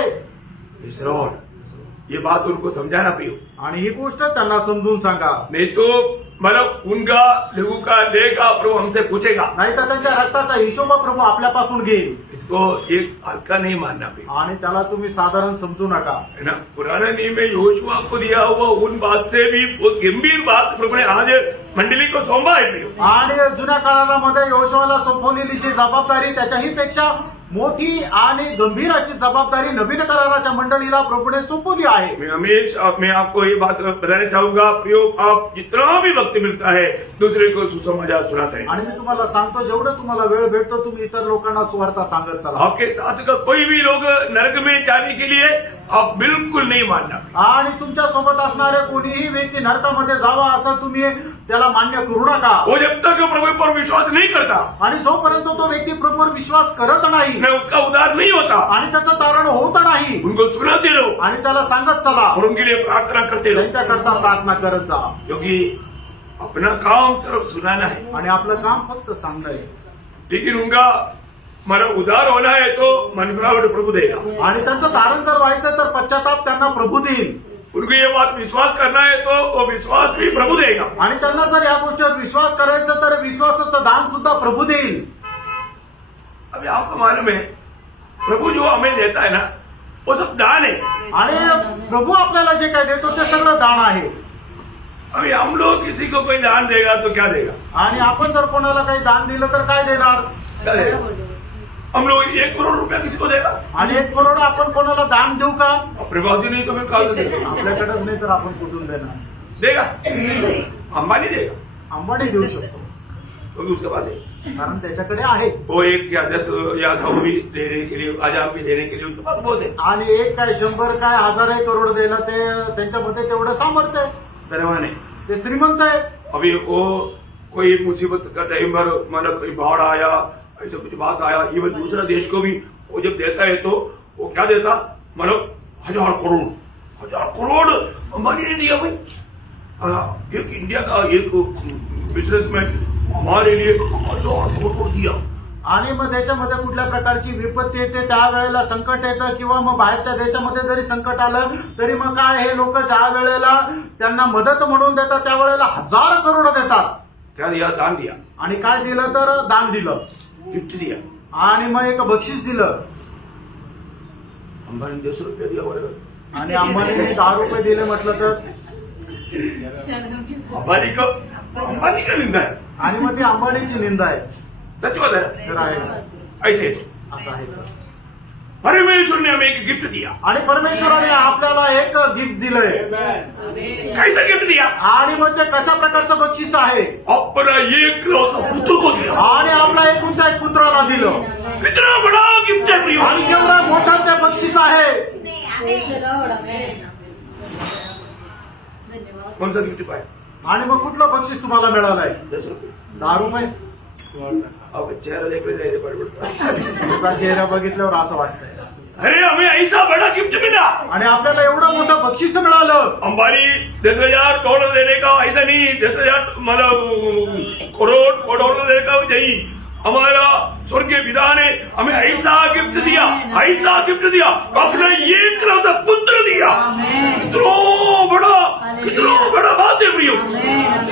इस लॉर्ड, ये बात उनको समझाना प्रियो. आणि ही गोष्ट त्यांना समजून सांगा. नहीं तो मतलब उनका लहू का लेगा प्रभु हमसे पूछेगा. नाही तर त्यांच्या रक्ताचा हिशोब प्रभू आपल्यापासून घेईल. इसको एक हल्का नहीं मानना प्रियो. आणि त्याला तुम्ही साधारण समजू नका. है ना. पुराने नियम में यहोशुआ को दिया हुआ उन बात से भी बहुत गंभीर बात प्रभु ने आज मंडली को सौंपा है प्रियो. आणि जुन्या काळामध्ये योशुआला सोपवलेली जी जबाबदारी त्याच्याही पेक्षा मोठी आणि गंभीर अशी जबाबदारी नवीन कराराच्या मंडळीला प्रभूने सोपवली आहे. मैं आपको ये बात बताना चाहूंगा प्रियो, आप जितना भी वक्त मिलता है दूसरे को सुसमाचार सुनाते हैं. आणि मी तुम्हाला सांगतो जेवढं तुम्हाला वेळ भेटतो तुम्ही इतर लोकांना सुवार्ता सांगत चला. आपके साथ का कोई भी लोग नरक में जाने के लिए आप बिल्कुल नहीं मानना. आणि तुमच्या सोबत असणारे कोणीही व्यक्ती नरकामध्ये जावा असं तुम्ही त्याला मान्य करू नका. वो जब तक प्रभु पर विश्वास नहीं करता, आणि जोपर्यंत तो व्यक्ती प्रभूवर विश्वास करत नाही मैं उसका उद्धार नहीं होता, आणि त्याचं तारण होत नाही, उनको सुनाते रहो आणि त्याला सांगत चला. और उनके लिए प्रार्थना करते रहो. त्यांच्याकरता प्रार्थना करत जा. क्योंकि अपना काम सिर्फ सुनाना है, आणि आपलं काम फक्त सांगणं आहे. लेकिन उनका हमारा उद्धार होना है तो मनफिरावट प्रभु देगा. आणि त्यांचं तारण जर व्हायचं तर पश्चाताप त्यांना प्रभू देईल. उनको ये बात विश्वास करना है तो वो विश्वास भी प्रभु देगा. आणि त्यांना जर या गोष्टीवर विश्वास करायचा तर विश्वासाचं दान सुद्धा प्रभू देईल. अभी आपको मालूम है प्रभु जो हमें देता है ना वो सब दान है। आणि प्रभु आपल्याला जे काय देतो ते सगळं दान आहे. अभी हम लोग किसी को कोई दान देगा तो क्या देगा? आणि आपण जर कोणाला काही दान दिलं तर काय देणार? क्या देगा? हम लोग 1 करोड़ रुपया किसी को देगा? आणि 1 करोड आपण कोणाला दान देऊ का? अपने पास ही नहीं तो फिर कहाँ से देगा? आपल्याकडेच नाही तर आपण कुठून देणार? देगा अंबानी देगा, अंबानी देऊ शकतो क्योंकि उसके पास है। कारण त्याच्याकडे आहे. वो 1 या 10 या 100 भी देने के लिए, 1000 भी देने के लिए उसके पास बहुत है। आणि 1 काय 100 काय 1000 करोड द्यायला ते त्यांच्यामध्ये तेवढं सामर्थ्य आहे. धनवान है। ते श्रीमंत आहे. अभी वो कोई मुसीबत का टाइम पर मतलब कोई बाढ़ आया, ऐसे कुछ बात आया, इवन दूसरा देश को भी वो जब देता है तो वो क्या देता, मतलब 1000 करोड़ अंबानी ने दिया भाई। एक इंडिया का एक बिजनेसमैन हमारे लिए 1000 करोड़ दिया। आणि मग देशामध्ये कुठल्या प्रकारची विपत्ती येते त्यावेळेला संकट येतं किंवा मग बाहेरच्या देशामध्ये जरी संकट आलं तरी मग काय हे लोक ज्या वेळेला त्यांना मदत म्हणून देतात त्यावेळेला 1000 करोड देतात. क्या दिया? दान दिया, आणि काय दिलं तर दान दिलं गिफ्ट दिया। आणि मग एक बक्षीस दिलं. अंबानी 10 रुपया दिया बोलेगा, आणि अंबानीने 10 रुपये दिले म्हटलं तर अंबानी का निंदा है। आणि मग ती अंबानीची निंदा आहे. सच बात है, तर आहे ऐसे असं आहे. परमेश्वर ने हमें एक गिफ्ट दिया। आणि परमेश्वराने आपल्याला एक गिफ्ट दिलंय. कैसा गिफ्ट दिया? आणि मग ते कशा प्रकारचं बक्षीस आहे? अपना एकलौता पुत्र को दिया। आणि आपला एकुलता एक पुत्राला दिलं. कितना बड़ा गिफ्ट है प्रियो। आणि केवढा मोठा ते बक्षीस आहे. कौन सा गिफ्ट पाया? आणि मग कुठलं बक्षीस तुम्हाला मिळालंय? 10 रुपये। 10 रुपये. अब चेहरा देखने जाए पड़ता। तुमचा चेहरा बघितल्यावर असं वाटतंय. अरे हमें ऐसा बड़ा गिफ्ट मिला। आणि आपल्याला एवढं मोठं बक्षीस मिळालं. अंबानी 10,000 डॉलर देने का ऐसा नहीं, 10,000 मतलब करोड़ डॉलर देने का नहीं। हमारा स्वर्गीय पिता ने हमें ऐसा गिफ्ट दिया, ऐसा गिफ्ट दिया, अपना एकलौता पुत्र दिया। कितना बड़ा बात है प्रियो।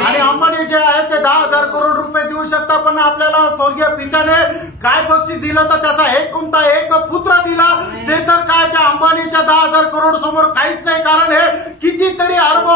आणि अंबानी जे आहे ते 10,000 करोड रुपये देऊ शकता पण आपल्याला स्वर्गीय पित्याने काय बक्षीस दिलं तर त्याचा एकुलता एक पुत्र दिला. ते तर काय त्या अंबानीच्या 10,000 करोड समोर काहीच नाही. कारण हे कितीतरी अर्ब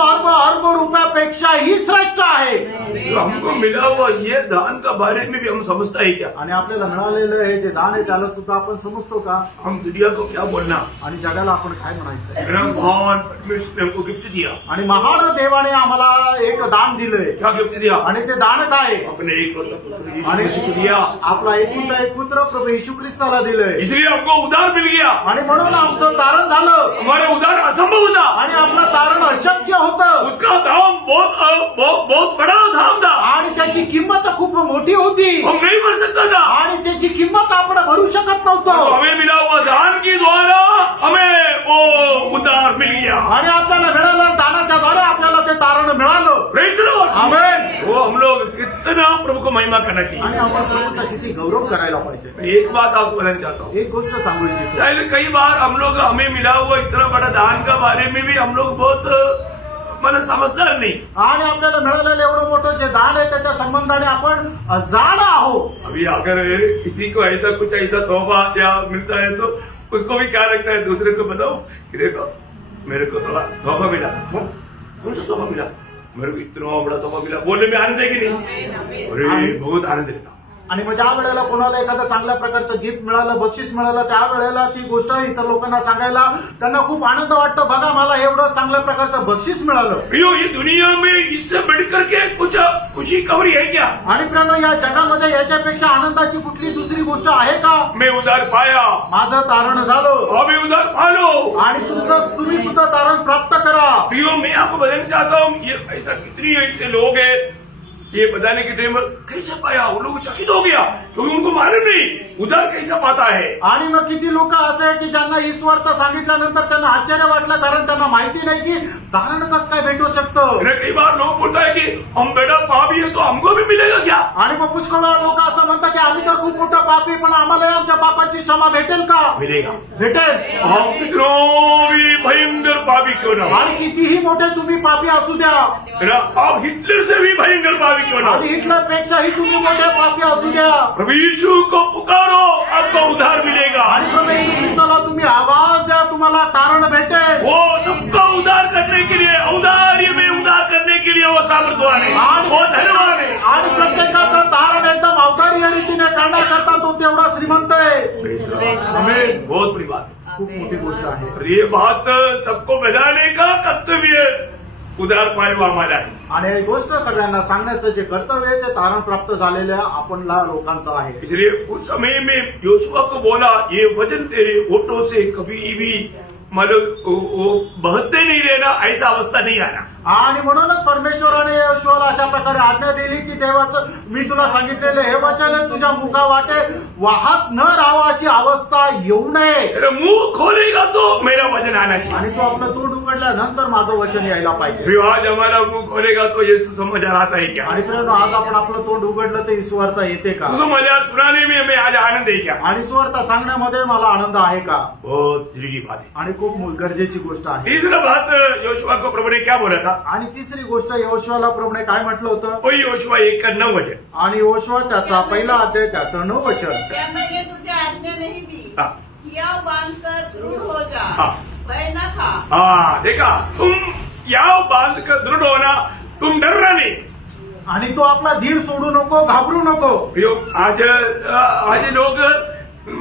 रुपयापेक्षाही श्रेष्ठ आहे. जो हमको मिला हुआ ये दान का बारे में भी हम समझता है क्या? आणि आपल्याला मिळालेलं हे जे दान आहे त्याला सुद्धा आपण समजतो का? हम दुनिया को क्या बोलना? आणि जगाला आपण काय म्हणायचं? भगवान परमेश्वर ने हमको गिफ्ट दिया। आणि महान देवाने आम्हाला एक दान दिलंय. क्या गिफ्ट दिया? आणि ते दान काय? अपने एकलौता पुत्र यीशु आणि मसीह को दिया। आपला एकुलता एक पुत्र प्रभू येशू ख्रिस्ताला दिलंय. इसलिए हमको उद्धार मिल गया। आणि म्हणून आमचं तारण झालं. हमारे उद्धार असंभव था, आणि आपलं तारण अशक्य होतं. उसका दाम बहुत बड़ा दाम था। आणि त्याची किंमत खूप मोठी होती. हम नहीं भर सकता था। आणि त्याची किंमत आपण भरू शकत तो नव्हतो. हमें मिला हुआ दान के द्वारा हमें वो उद्धार मिल गया। आणि आपल्याला मिळालं दानाच्या द्वारे आपल्याला ते तारण मिळालं. Praise the Lord। आमेन. वो हम लोग कितना प्रभु को महिमा करना चाहिए। आणि आपण प्रभूचा किती गौरव करायला पाहिजे. मैं एक बात आपको बताना चाहता हूँ। एक गोष्ट सांगू इच्छितो. शायद कई बार हम लोग हमें मिला हुआ इतना बड़ा दान का बारे में भी हम लोग बहुत मतलब समझदार नहीं। आणि आपल्याला मिळालेलं एवढं मोठं जे दान आहे त्याच्या संबंधाने आपण अजाण आहोत. अभी अगर किसी को ऐसा कुछ ऐसा तोहफा या मिलता है तो उसको भी क्या लगता है, दूसरे को बताओ कि देखो मेरे को थोड़ा तोहफा मिला। कौन सा तोहफा मिला? मेरे को इतना बड़ा तोहफा मिला। बोलने में आनंद है कि नहीं? अरे बहुत आनंद देता। आणि मग ज्या वेळेला कोणाला एखादं चांगल्या प्रकारचं गिफ्ट मिळालं, बक्षीस मिळालं, त्यावेळेला ती गोष्ट इतर लोकांना सांगायला त्यांना खूप आनंद वाटतो. बघा मला एवढं चांगल्या प्रकारचं बक्षीस मिळालं. प्रियो ये दुनिया में इससे बढ़कर के कुछ खुशी खबरी है क्या? आणि प्रियानो या जगामध्ये याच्यापेक्षा आनंदाची कुठली दुसरी गोष्ट आहे का? मैं उधार पाया, माझं तारण झालं. हमें उधार पालो। आणि तुम्ही सुद्धा तारण प्राप्त करा. प्रियो मैं आपको बताना चाहता हूँ, ये ऐसा कितनी ऐसे लोग हैं ये बताने के टाइम कैसे पाया, वो लोग चकित हो गया क्योंकि उनको मालूम नहीं उधार कैसा पाता है। आणि मग किती लोक असे आहेत की ज्यांना ईश्वरच सांगितल्यानंतर त्यांना आश्चर्य वाटलं कारण त्यांना माहिती नाही की तारण कसं काय भेटू शकतं. कई बार लोग बोलता है कि हम बेटा पापी है तो हमको भी मिलेगा क्या? आणि मग पुष्कळ लोक असं म्हणतात की आम्ही तर खूप मोठा पापी पण आम्हाला आमच्या पापाची क्षमा भेटेल का? मिलेगा। भेटेल. हम कितनों भी भयंकर पापी क्यों ना हो, आणि कितीही मोठे तुम्ही पापी असू द्या, आप हिटलर से भी भयंकर पापी क्यों ना हो, आणि हिटलर पेक्षाही तुम्ही मोठे पापी असू द्या, प्रभु यीशु को पुकारो, आपको उद्धार मिलेगा। आणि प्रभू येशू ख्रिस्ताला तुम्ही आवाज द्या, तुम्हाला तारण भेटेल. वो सबका उद्धार करने के लिए, औदार्य में उद्धार करने के लिए वो सामर्थ्यवान है, वो धन्यवान है। आणि प्रत्येकाचं तारण एकदम अवतारीय रीतीने करण्याकरता तो तेवढा श्रीमंत आहे. हमें बहुत बड़ी बात है, खूप मोठी गोष्ट आहे. और ये बात सबको बजाने का कर्तव्य उद्धार पाए वो हमारा है। आणि ही गोष्ट सगळ्यांना सांगण्याचं जे कर्तव्य आहे ते तारण प्राप्त झालेल्या आपण लोकांचं आहे. इसलिए उस समय में योशुआ को बोला, ये वचन तेरे होठों से कभी भी मतलब वो बहते नहीं रहना, ऐसा अवस्था नहीं आना। आणि म्हणूनच परमेश्वराने यहोशुआला अशा प्रकारे आज्ञा दिली की देवाचं मी तुला सांगितलेलं हे वचन तुझ्या मुखा वाटे वाहत न राहावं अशी अवस्था येऊ नये. तेरा मुंह खोलेगा तो मेरा वचन आना चाहिए। आणि तू आपलं तोंड उघडल्यानंतर माझं वचन यायला पाहिजे. फिर आज हमारा मुंह खोलेगा तो यीशु समाचार आता है क्या? आणि प्रेरणा आज आपण आपलं तोंड उघडलं तर सुवार्ता येते का? सुसमाचार सुनाने में हमें आज आनंद है क्या? आणि सुवार्ता सांगण्यामध्ये मला आनंद आहे का? बहुत जरूरी बात है। आणि खूप गरजेची गोष्ट आहे. तीसरा बात योशुआ को प्रभु ने क्या बोला था? आणि तिसरी गोष्ट यहोशुआला प्रभूने काय म्हटलं होतं? वही योशुआ 1:9 वचन। आणि यहोशुआ त्याचा पहिला अध्याय त्याचं 9 वचन. क्या मैंने तुझे आज्ञा नहीं दी? हाँ। किया बांधकर दृढ़ हो जा, हाँ। भय न खा। हाँ, देखा, तुम याव बांध कर दृढ़ होना, तुम डरना नहीं। आणि तो आपला धीर सोडू नको, घाबरू नको. आज लोग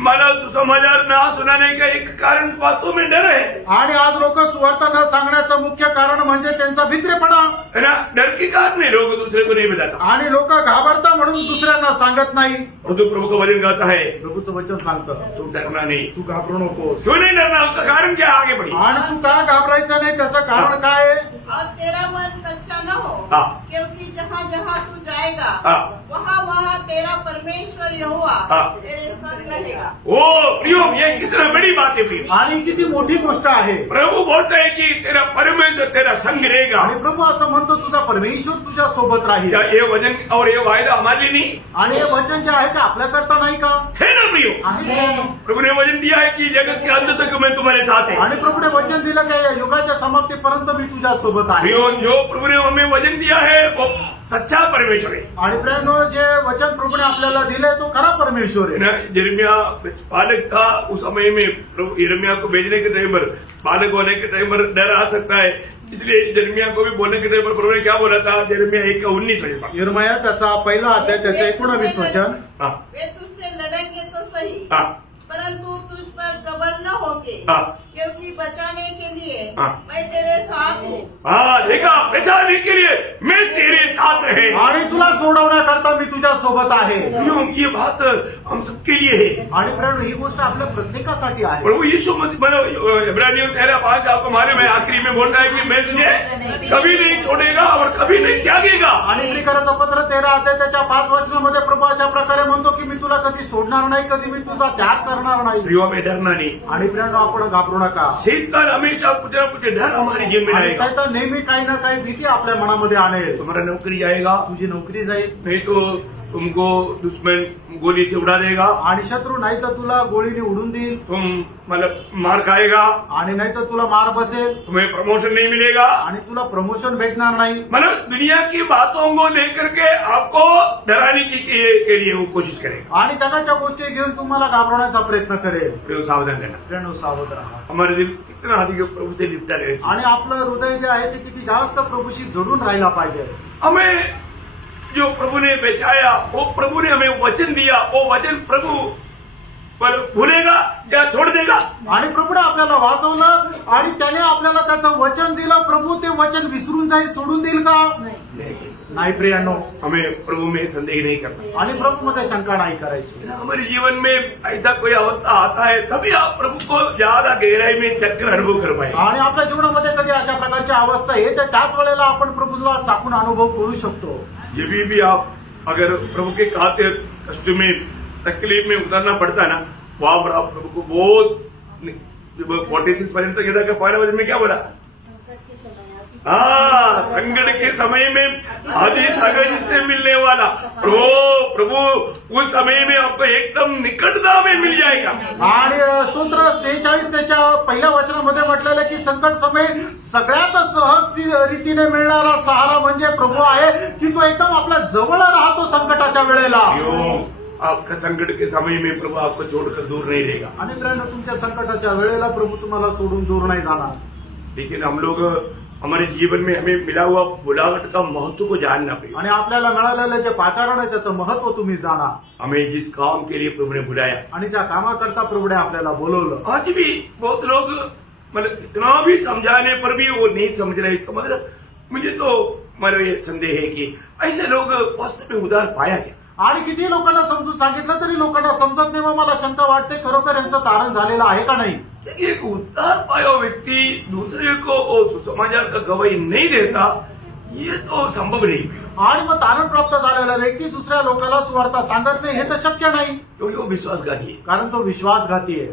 मला सुसमाचार ना सुनाने का एक कारण वास्तव में डर है। आणि आज लोक सुवार्ता न सांगण्याचं मुख्य कारण म्हणजे त्यांचा भित्रेपणा है ना? डर के कारण है लोग दूसरे को नहीं बताता। आणि लोक घाबरता म्हणून दुसऱ्यांना सांगत नाही. और तो प्रभु का वचन कहता है, प्रभूचं वचन सांगतं तुम डरना नहीं। तू घाबरू नको. क्यों नहीं डरना? उसका कारण क्या? आगे बढ़ी। आणि तू का घाबरायचं नाही त्याचं कारण काय आहे? और तेरा मन कच्चा न हो, हाँ। क्योंकि जहाँ जहाँ तू जाएगा हाँ। वहाँ वहाँ तेरा परमेश्वर यहोवा हाँ। तेरे संग रहेगा। ओ प्रियो, ये कितना बड़ी बात है प्रियो। आणि किती मोठी गोष्ट आहे. प्रभु बोलता है कि तेरा परमेश्वर तेरा संग रहेगा। आणि प्रभू असं म्हणतो तुझा परमेश्वर तुझ्या सोबत राहील. क्या ये वचन और ये वायदा हमारे लिए नहीं आणि हे वचन जे आहे ते आपल्याकरता नाही का? है ना प्रियो? आहे. प्रभु ने वचन दिया है कि जगत के अंत तक मैं तुम्हारे साथ है। आणि प्रभूने वचन दिलं काय या युगाच्या समाप्तीपर्यंत मी तुझ्या सोबत आहे. प्रियो, जो प्रभु ने हमें वचन दिया है वो सच्चा परमेश्वर है। आणि प्रेरणो जे वचन प्रभूने आपल्याला दिले तो खरा परमेश्वर है आहे. ना? यिर्मयाह बालक था, उस समय में प्रभु यिर्मयाह को भेजने के टाइम पर, बालक होने के टाइम पर डर आ सकता है, इसलिए यिर्मयाह को भी बोलने के टाइम पर प्रभु ने क्या बोला था? यिर्मयाह 1:19 वचन। यिर्मयाह त्याचा पहिला अध्याय त्याचं 19 वचन. हाँ, वे तुझसे लड़ेंगे तो सही, हाँ, परंतु तुझ पर प्रबल न होंगे, हाँ। क्योंकि बचाने के लिए हाँ। मैं तेरे साथ हूँ। हाँ, देखा, बचाने के लिए मैं तेरे साथ है। आणि तुला सोडवण्याकरता मी तुझ्या सोबत आहे. प्रियो, ये बात हम सबके लिए है। आणि प्रेरणो ही गोष्ट आपल्या प्रत्येकासाठी आहे. प्रभु यीशु मसीह इब्रानियों 13:5 आपको मालूम है, आखिरी में बोल रहा है कि मैं तुझे कभी नहीं छोड़ेगा और कभी नहीं त्यागेगा। आणि प्रिकराचं पत्र 13 अध्याय त्याच्या 5 वचनामध्ये प्रभू अशा प्रकारे म्हणतो की मी तुला कधी सोडणार नाही, कधी मी तुझा त्याग करणार नाही. प्रियो, हमें डरना नहीं। आणि प्रेरणो आपण घाबरू नका. शैतान हमेशा कुछ ना कुछ डर हमारे जीवन में आणि लाएगा। सैतान नेहमी काही ना काही भीती आपल्या मनामध्ये आणेल. तुम्हारा नौकरी जाएगा, तुझी नोकरी जाईल नहीं तो तुमको दुश्मन गोली से उड़ा देगा, आणि शत्रू नाही तर तुला गोळीने उडून देईल, तुम मतलब मार खाएगा, आणि नाही तर तुला मार बसेल, तुम्हें प्रमोशन नहीं मिलेगा। आणि तुला प्रमोशन भेटणार नाही. मतलब दुनिया की बातों को लेकर के आपको डराने के लिए वो कोशिश करेगा। आणि जगाच्या गोष्टी घेऊन तुम्हाला घाबरवण्याचा प्रयत्न करेल. प्रियो, सावधान रहना। प्रेरणो सावध राहा. हमारे दिल कितना अधिक प्रभु से लिपटा रहे। आणि आपलं हृदय जे आहे ते किती जास्त प्रभूशी जोडून राहायला पाहिजे. हमें जो प्रभु ने बचाया, वो प्रभु ने हमें वचन दिया, वो वचन प्रभु पर भूलेगा या छोड़ देगा? आणि प्रभूने आपल्याला वाचवलं आणि त्याने आपल्याला त्याचं वचन दिलं. प्रभू ते वचन विसरून जाईल, सोडून देईल का? नाही प्रियांनो. हमें प्रभु में संदेह नहीं करना। आणि प्रभू मध्ये शंका नाही करायची. हमारे जीवन में ऐसा कोई अवस्था आता है, तभी आप प्रभु को ज्यादा गहराई में चक्कर अनुभव कर पाए। आणि आपल्या जीवनामध्ये कधी अशा प्रकारची अवस्था येते त्याच वेळेला आपण प्रभूला चाकून अनुभव करू शकतो. ये भी आप अगर प्रभु के खातिर कष्ट में तकलीफ में उतरना पड़ता है ना, वहां पर आप प्रभु को बहुत 46 पर्यंत कहता है, पहले वचन में क्या बोला? हाँ, संकट के समय में आदेश अगर से मिलने वाला प्रभु उस समय में आपको एकदम निकटता में मिल जाएगा। आणि स्तोत्र 46 त्याच्या पहिल्या वचनामध्ये म्हटलेलं की संकट समय सगळ्यात सहज रीतीने मिळणारा सहारा म्हणजे प्रभू आहे की तो एकदम आपल्या जवळ राहतो संकटाच्या वेळेला. आपका संकट के समय में प्रभु आपको छोड़कर दूर नहीं रहेगा। आणि मित्रांनो, तुमच्या संकटाच्या वेळेला प्रभू तुम्हाला सोडून दूर नाही जाणार. लेकिन हम लोग हमारे जीवन में हमें मिला हुआ बुलावट का महत्व को जानना पड़ेगा। आणि आपल्याला मिळालेलं जे पाचारण आहे त्याचं महत्व तुम्ही जाणा. हमें जिस काम के लिए प्रभु ने बुलाया, आणि ज्या कामाकरता प्रभुने आपल्याला बोलवलं. आज भी बहुत लोग मतलब इतना भी समझाने पर भी वो नहीं समझ रहे। इसका मतलब मुझे तो मतलब ये संदेह है कि ऐसे लोग वास्तव में उद्धार पाया क्या? आणि किती लोकांना समजून सांगितलं तरी लोकांना समजत नाही. मग मला शंका वाटते, खरोखर यांचं तारण झालेलं आहे का नाही. एक उद्धार पाया हुआ व्यक्ति दूसरे को वो सुसमाचार का गवाही नहीं देता, ये तो संभव नहीं। आणि मग तारण प्राप्त झालेला व्यक्ती दुसऱ्या लोकांना सुवार्ता सांगत नाही, हे तर शक्य नाही. क्योंकि वो विश्वासघाती है, आहे कारण तो विश्वासघाती आहे.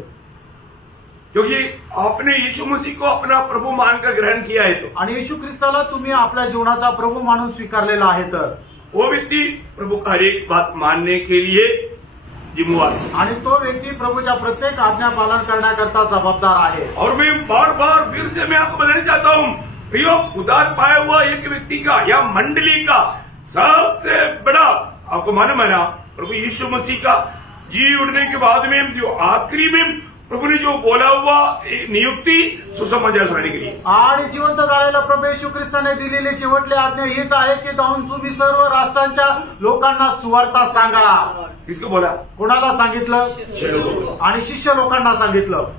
क्योंकि आपने यीशु मसीह को अपना प्रभु मानकर ग्रहण किया है तो, आणि येशू ख्रिस्ताला तुम्ही आपल्या जीवनाचा प्रभू मानून स्वीकारलेला आहे, तर वो व्यक्ति प्रभु का हर एक बात मानने के लिए जिम्मेवार है। आणि तो व्यक्ती प्रभूच्या प्रत्येक आज्ञा पालन करण्याकरता जबाबदार आहे. और मैं बार बार फिर से मैं आपको बताना चाहता हूँ, भैया उद्धार पाया हुआ एक व्यक्ति का या मंडली का सबसे बड़ा आपको मालूम है ना, प्रभु यीशु मसीह का जी उठने के बाद में जो आखिरी में प्रभु ने जो बोला हुआ नियुक्ति सुसमाचार सुनाने के लिए, आणि जिवंत झालेला प्रभू येशू ख्रिस्ताने दिलेली शेवटली आज्ञा हीच आहे की जाऊन तुम्ही सर्व राष्ट्रांच्या लोकांना सुवार्ता सांगा. किसको बोला? कोणाला सांगितलं? शिष्यों को बोला। आणि शिष्य लोकांना सांगितलं.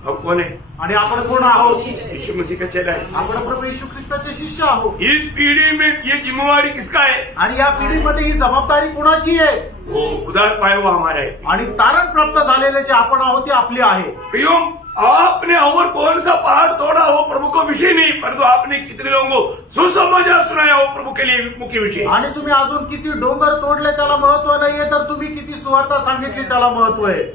अब कौन है? आणि आपण कोण आहोत? यीशु मसीह का चेला है। आपण प्रभू येशू ख्रिस्ताचे शिष्य आहोत. इस पीढ़ी में ये जिम्मेवारी किसका है? आणि या पिढीमध्ये ही जबाबदारी कोणाची आहे? वो उद्धार पाया हुआ हमारा है। आणि तारण प्राप्त झालेले जे आपण आहोत ती आपली आहे. प्रियो, आपने और कौन सा पहाड़ तोड़ा हो प्रभु को विषय नहीं, परंतु आपने कितने लोगों को सुसमाचार सुनाया हो प्रभु के लिए मुख्य विषय। आणि तुम्ही अजून किती डोंगर तोडले त्याला महत्व नाहीये, तर तुम्ही किती सुवार्ता सांगितली त्याला महत्व आहे.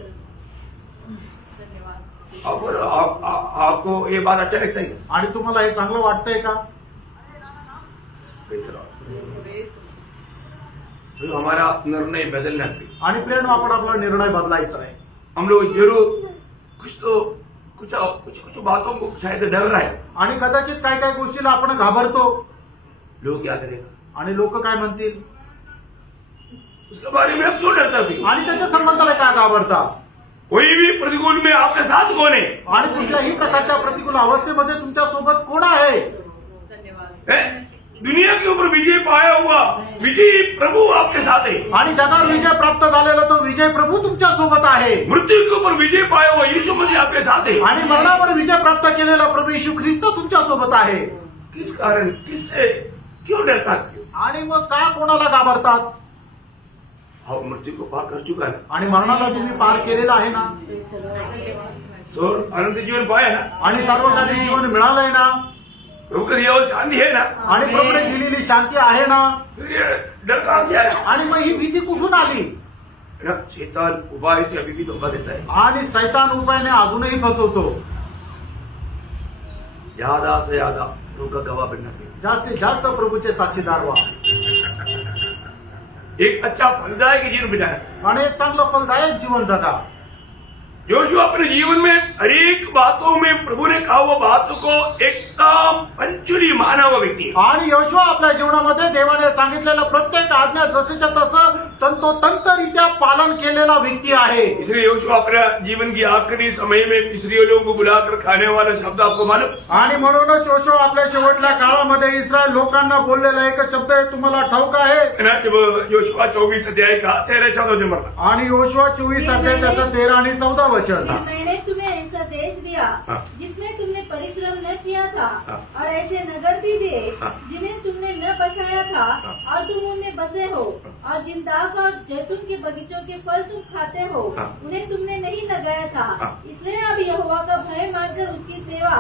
और आपको ये बात अच्छा लगता है? आणि तुम्हाला हे चांगलं वाटतंय का? तो हमारा निर्णय बदलना चाहिए। आणि प्रेम आपण आपला निर्णय बदलायचा आहे. हम लोग जरूर कुछ बातों को शायद डर रहा है। आणि कदाचित काय काय गोष्टीला आपण घाबरतो. लोग क्या करेगा, आणि लोक काय म्हणतील, उसके बारे में आप क्यों डरता भी? आणि त्याच्या संबंधाला काय घाबरता. कोई भी प्रतिकूल में आपके साथ कौन है? आणि कुठल्याही प्रकारच्या प्रतिकूल अवस्थेमध्ये तुमच्या सोबत कोण आहे? दुनिया के ऊपर विजय पाया हुआ विजय प्रभु आपके साथ है। आणि जगावर विजय प्राप्त झालेला तो विजय प्रभू तुमच्या सोबत आहे. मृत्यु के ऊपर विजय पाया हुआ यीशु मसीह आपके साथ है। आणि मरणावर विजय प्राप्त केलेला प्रभू येशू ख्रिस्त तुमच्या सोबत आहे. किस कारण, किससे क्यों डरता? आणि मग का कोणाला घाबरतात? हाँ, मृत्यू को पार कर चुका है आणि मरणाला तुम्ही पार केलेला आहे ना. सो अनंत जीवन पाया ना, आणि सर्वकालिक जीवन मिळालंय ना. प्रभु का दिया हुआ शांति है ना, आणि प्रभूने दिलेली शांती आहे ना. फिर ये डर कहां से आया? आणि मग ही भीती कुठून आली? ना, शैतान उपाय से अभी भी धोखा देता है। आणि सैतान उपायाने अजूनही फसवतो. ज्यादा से ज्यादा प्रभु का गवाह बनना चाहिए। जास्तीत जास्त प्रभूचे साक्षीदार व्हा. एक अच्छा फलदायक जीवन बिताया। आणि एक चांगलं फलदायक जीवन जगा. योशुआ अपने जीवन में हरेक बातों में प्रभु ने कहा हुआ बातों को एकदम पंचुरी माना हुआ व्यक्ति है। आणि योशुआ आपल्या जीवनामध्ये देवाने सांगितलेलं प्रत्येक आज्ञा जसेच्या तसं तंतोतंतरित्या पालन केलेला व्यक्ती आहे. इसलिए योशुआ अपने जीवन की आखिरी समय में इस्राएलियों लोगों को बुलाकर खाने वाला शब्द आपको मालूम? आणि म्हणूनच योशुआ आपल्या शेवटल्या काळामध्ये इस्रायल लोकांना बोललेला एक शब्द आहे, तुम्हाला ठाऊक आहे ना, जब योशुआ 24 अध्याय का 13-14 नंबर। आणि योशुआ 24 अध्याय त्याचं 13 आणि 14 वचन. मैंने तुम्हें ऐसा देश दिया जिसमें तुमने परिश्रम न किया था, और ऐसे नगर भी दिए जिन्हें तुमने न बसाया था, और तुम उनमें बसे हो, और जिन दाख और जैतून के बगीचों के फल तुम खाते हो, उन्हें तुमने नहीं लगाया था। इसलिए अब यहोवा का भय मानकर उसकी सेवा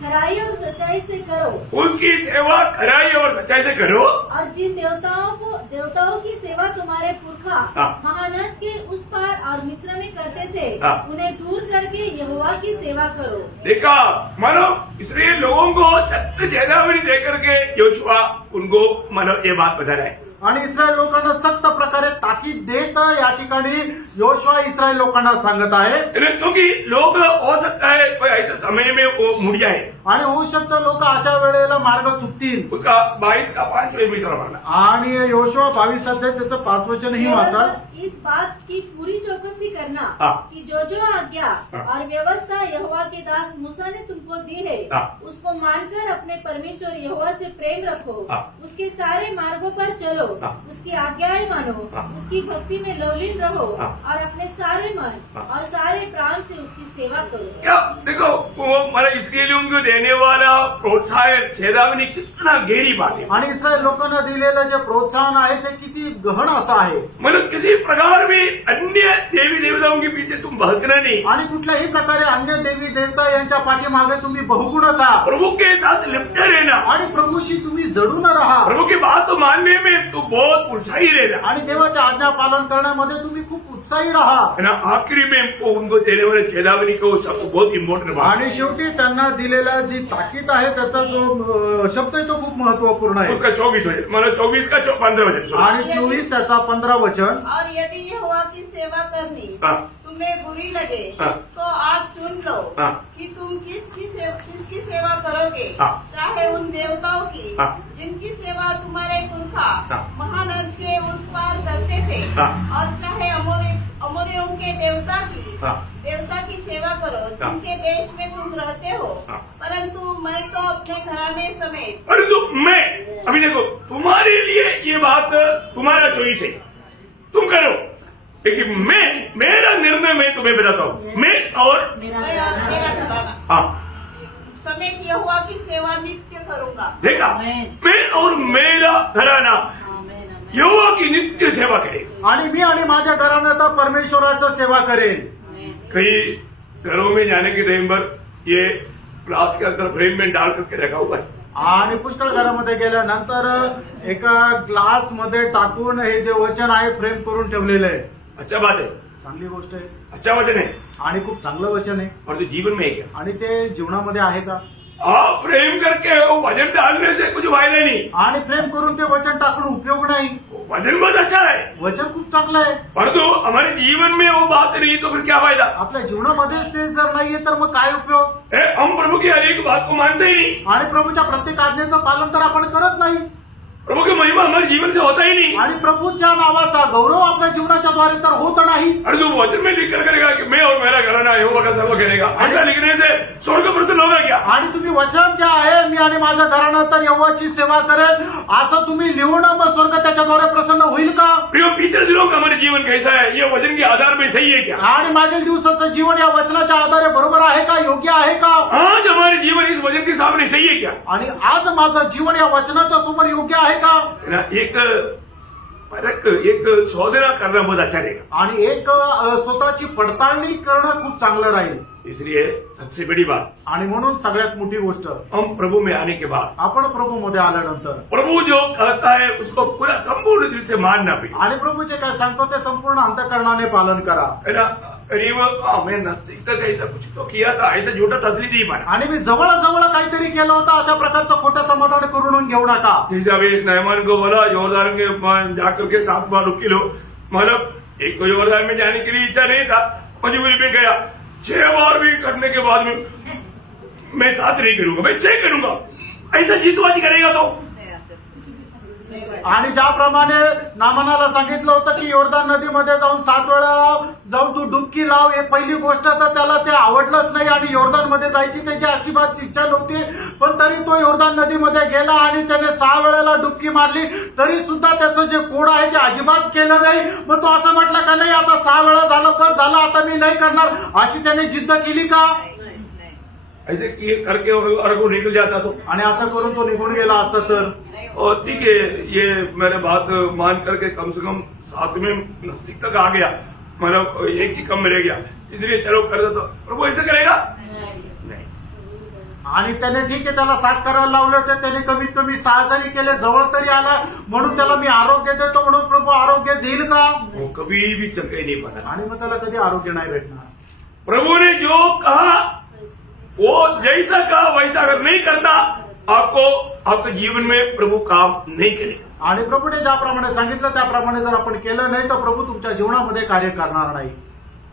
खराई और सच्चाई से करो। उसकी सेवा खराई और सच्चाई से करो। और जिन देवताओं की सेवा तुम्हारे पुरखा महानद के उस पार और मिस्र में करते थे, उन्हें दूर करके यहोवा की सेवा करो। देखा, मानो इसलिए लोगों को सत्य चेतावनी देकर के योशुआ उनको मानो ये बात बता रहा है। आणि इस्रायल लोकांना सक्त प्रकारे ताकीद देत या ठिकाणी योशुआ इस्रायल लोकांना सांगत आहे. क्योंकि लोग हो सकता है कोई ऐसा समय में वो मुड़ जाए, आणि होऊ शकतं लोक अशा वेळेला मार्ग चुकतील. उसका 22 का 5 प्रेम मित्र माना. आणि योशुआ 22 अध्याय त्याचं 5 वचनही वाचाल. इस बात की पूरी चौकसी करना हाँ। कि जो जो आज्ञा हाँ। और व्यवस्था यहोवा के दास मूसा ने तुमको दी है हाँ। उसको मानकर अपने परमेश्वर यहोवा से प्रेम रखो, हाँ। उसके सारे मार्गों पर चलो, हाँ। उसकी आज्ञाएं मानो, हाँ। उसकी भक्ति में लवलीन रहो हाँ। और अपने सारे मन हाँ। और सारे प्राण से उसकी सेवा करो. क्या देखो, वो मला इस्राएलियों को देने वाला प्रोत्साहन चेतावनी कितना गहरी बात है. आणि इस्रायल लोकांना दिलेलं जे प्रोत्साहन आहे ते किती गहन असं आहे. मतलब किसी प्रकार में अन्य देवी देवताओं के पीछे तुम भटकना नहीं, आणि कुठल्याही प्रकारे अन्य देवी देवता यांच्या पाठीमागे तुम्ही बहुगुण नका प्रभु के साथ लिपटे रहना, आणि प्रभूशी तुम्ही जडून राहा प्रभु की बात मानने में तो बहुत उत्साही रहना आणि देवाच्या आज्ञा पालन करण्यामध्ये तुम्ही खूप उत्साही राहा. है ना. आखिरी में उनको देने वाले चेतावनी को सबको बहुत इम्पोर्टेंट बात आणि शेवटी त्यांना दिलेला जी ताकीद आहे त्याचा जो शब्द आहे तो खूप महत्वपूर्ण आहे. उसका 24 वचन, मतलब 24 का 15 वचन. आणि 24 त्याचा 15 वचन. और यदि यहोवा की सेवा करनी हाँ. तुम्हें बुरी लगे हाँ. तो आज चुन लो हाँ. कि तुम किसकी सेवा करोगे, हाँ. चाहे उन देवताओं की हाँ. जिनकी सेवा तुम्हारे पुरखा हाँ. महानद के उस पार करते थे, हाँ. और चाहे अमोरियों के देवता की सेवा करो जिनके देश में तुम रहते हो. हाँ. परंतु मैं तो अपने घराने समेत परंतु मैं, अभी देखो, तुम्हारे लिए ये बात तुम्हारा चॉइस है, तुम करो, लेकिन मेरा निर्णय मैं तुम्हें बताता हूँ. मैं और मैं और मेरा घराना हाँ समेत यहोवा की सेवा नित्य करूंगा. देखा, मैं और मेरा घराना यहोवा की नित्य सेवा करेगा. आणि मी आणि माझ्या घराण्यात परमेश्वराचं सेवा करेन. कई घरों में जाने के टाइम पर ये ग्लास के अंदर फ्रेम में डाल करके रखा हुआ है. आणि पुष्कळ घरामध्ये गेल्यानंतर एका ग्लास मध्ये टाकून हे जे वचन आहे फ्रेम करून ठेवलेलं आहे. अच्छा बात है, चांगली गोष्ट आहे अच्छा वचन है, आणि खूप चांगलं वचन आहे. और तो जीवन में है क्या? आणि ते जीवनामध्ये आहे का? आप प्रेम करके वो वजन डालने से कुछ फायदा नहीं. आणि प्रेम करून ते वचन टाकून उपयोग नाही. वजन बहुत अच्छा है, वचन खूप चांगलं आहे. परंतु हमारे जीवन में वो बात नहीं तो फिर क्या फायदा? आपल्या जीवनामध्येच ते जर नाहीये तर मग काय उपयोग? हम प्रभु की हर एक बात को मानते ही नहीं. आणि प्रभूच्या प्रत्येक आज्ञेचं पालन तर आपण करत नाही. प्रभु की महिमा हमारे जीवन से होता ही नहीं. आणि प्रभूच्या नावाचा गौरव आपल्या जीवनाच्या द्वारे तर होत नाही. अरे जो वचन में लिख कर करेगा कि मैं और मेरा घराना यहोवा का सर्व करेगा, ऐसा लिखने से स्वर्ग प्रसन्न होगा क्या? आणि तुम्ही वचन जे आहे मी आणि माझ्या घरानं तर यहोवाची सेवा करेल असं तुम्ही लिहून मग स्वर्ग त्याच्याद्वारे प्रसन्न होईल का? प्रियो, पिछले दिनों का हमारे जीवन कैसा है, ये वचन के आधार में सही है क्या? आणि मागील दिवसाचं जीवन या वचनाच्या आधारे बरोबर आहे का? योग्य आहे का? आज हमारे जीवन इस वचन के सामने सही है क्या? आणि आज माझं जीवन या वचनाच्या समोर योग्य आहे का? है ना, एक परख, एक शोधना करना बहुत अच्छा रहेगा. आणि एक स्वतःची पडताळणी करणं खूप चांगलं राहील. इसलिए सबसे बड़ी बात, आणि म्हणून सगळ्यात मोठी गोष्ट हम प्रभु में आने के बाद आपण प्रभूमध्ये आल्यानंतर प्रभु जो कहता है उसको पूरा संपूर्ण दिल से मानना भी, आणि प्रभू जे काय सांगतो ते संपूर्ण अंतःकरणाने पालन करा. है ना. करीब मैं नस्तिक तक ऐसा कुछ तो किया था, ऐसा झूठा तसली नहीं माना. आणि मी जवळ काहीतरी केलं होतं अशा प्रकारचं खोटं समाधान करून घेऊ नका. जैसे अभी नहमान को बोला योरदान के जाकर के 7 बार रुकी लो, मतलब एक को योरदान में जाने के लिए इच्छा नहीं था, मजबूरी में गया. 6 बार भी करने के बाद में मैं 7 नहीं करूंगा, मैं 6 करूंगा. ऐसा जीतबाजी करेगा तो आणि ज्याप्रमाणे नामानाला सांगितलं होतं की योर्दान नदीमध्ये जाऊन 7 वेळा जाऊन तू डुबकी लाव, हे पहिली गोष्ट तर त्याला ते आवडलंच नाही आणि योर्दान मध्ये जायची त्याची अजिबात इच्छा नव्हती. पण तरी तो योर्दान नदीमध्ये गेला आणि त्याने 6 वेळेला डुबकी मारली, तरी सुद्धा त्याचं जे कोड आहे ते अजिबात केलं नाही. मग तो असं म्हटलं का नाही आता 6 वेळा झालं बस झालं आता मी नाही करणार, अशी त्याने जिद्द केली का? ऐसे किए करके और वो निकल जाता तो. आणि असं करून तो निघून गेला असता तर. और ठीक है, ये मैंने बात मान करके कम से कम 7 में नजदीक तक आ गया, मतलब एक ही कम रह गया, इसलिए चलो कर दो. तो प्रभु ऐसे करेगा नहीं. आणि त्याने ठीक आहे त्याला 7 करायला लावले होते, त्याने कमीत कमी 6 जरी केले, जवळ तरी आला म्हणून त्याला मी आरोग्य देतो म्हणून प्रभू आरोग्य देईल का? वो कभी भी चल के नहीं पाता. आणि मग त्याला कधी आरोग्य नाही भेटणार. प्रभु ने जो कहा वो जैसा कहा वैसा अगर नहीं करता, आपको आपके जीवन में प्रभु काम नहीं करेगा. आणि प्रभूने ज्याप्रमाणे सांगितलं त्याप्रमाणे जर आपण केलं नाही तर प्रभू तुमच्या जीवनामध्ये कार्य करणार नाही.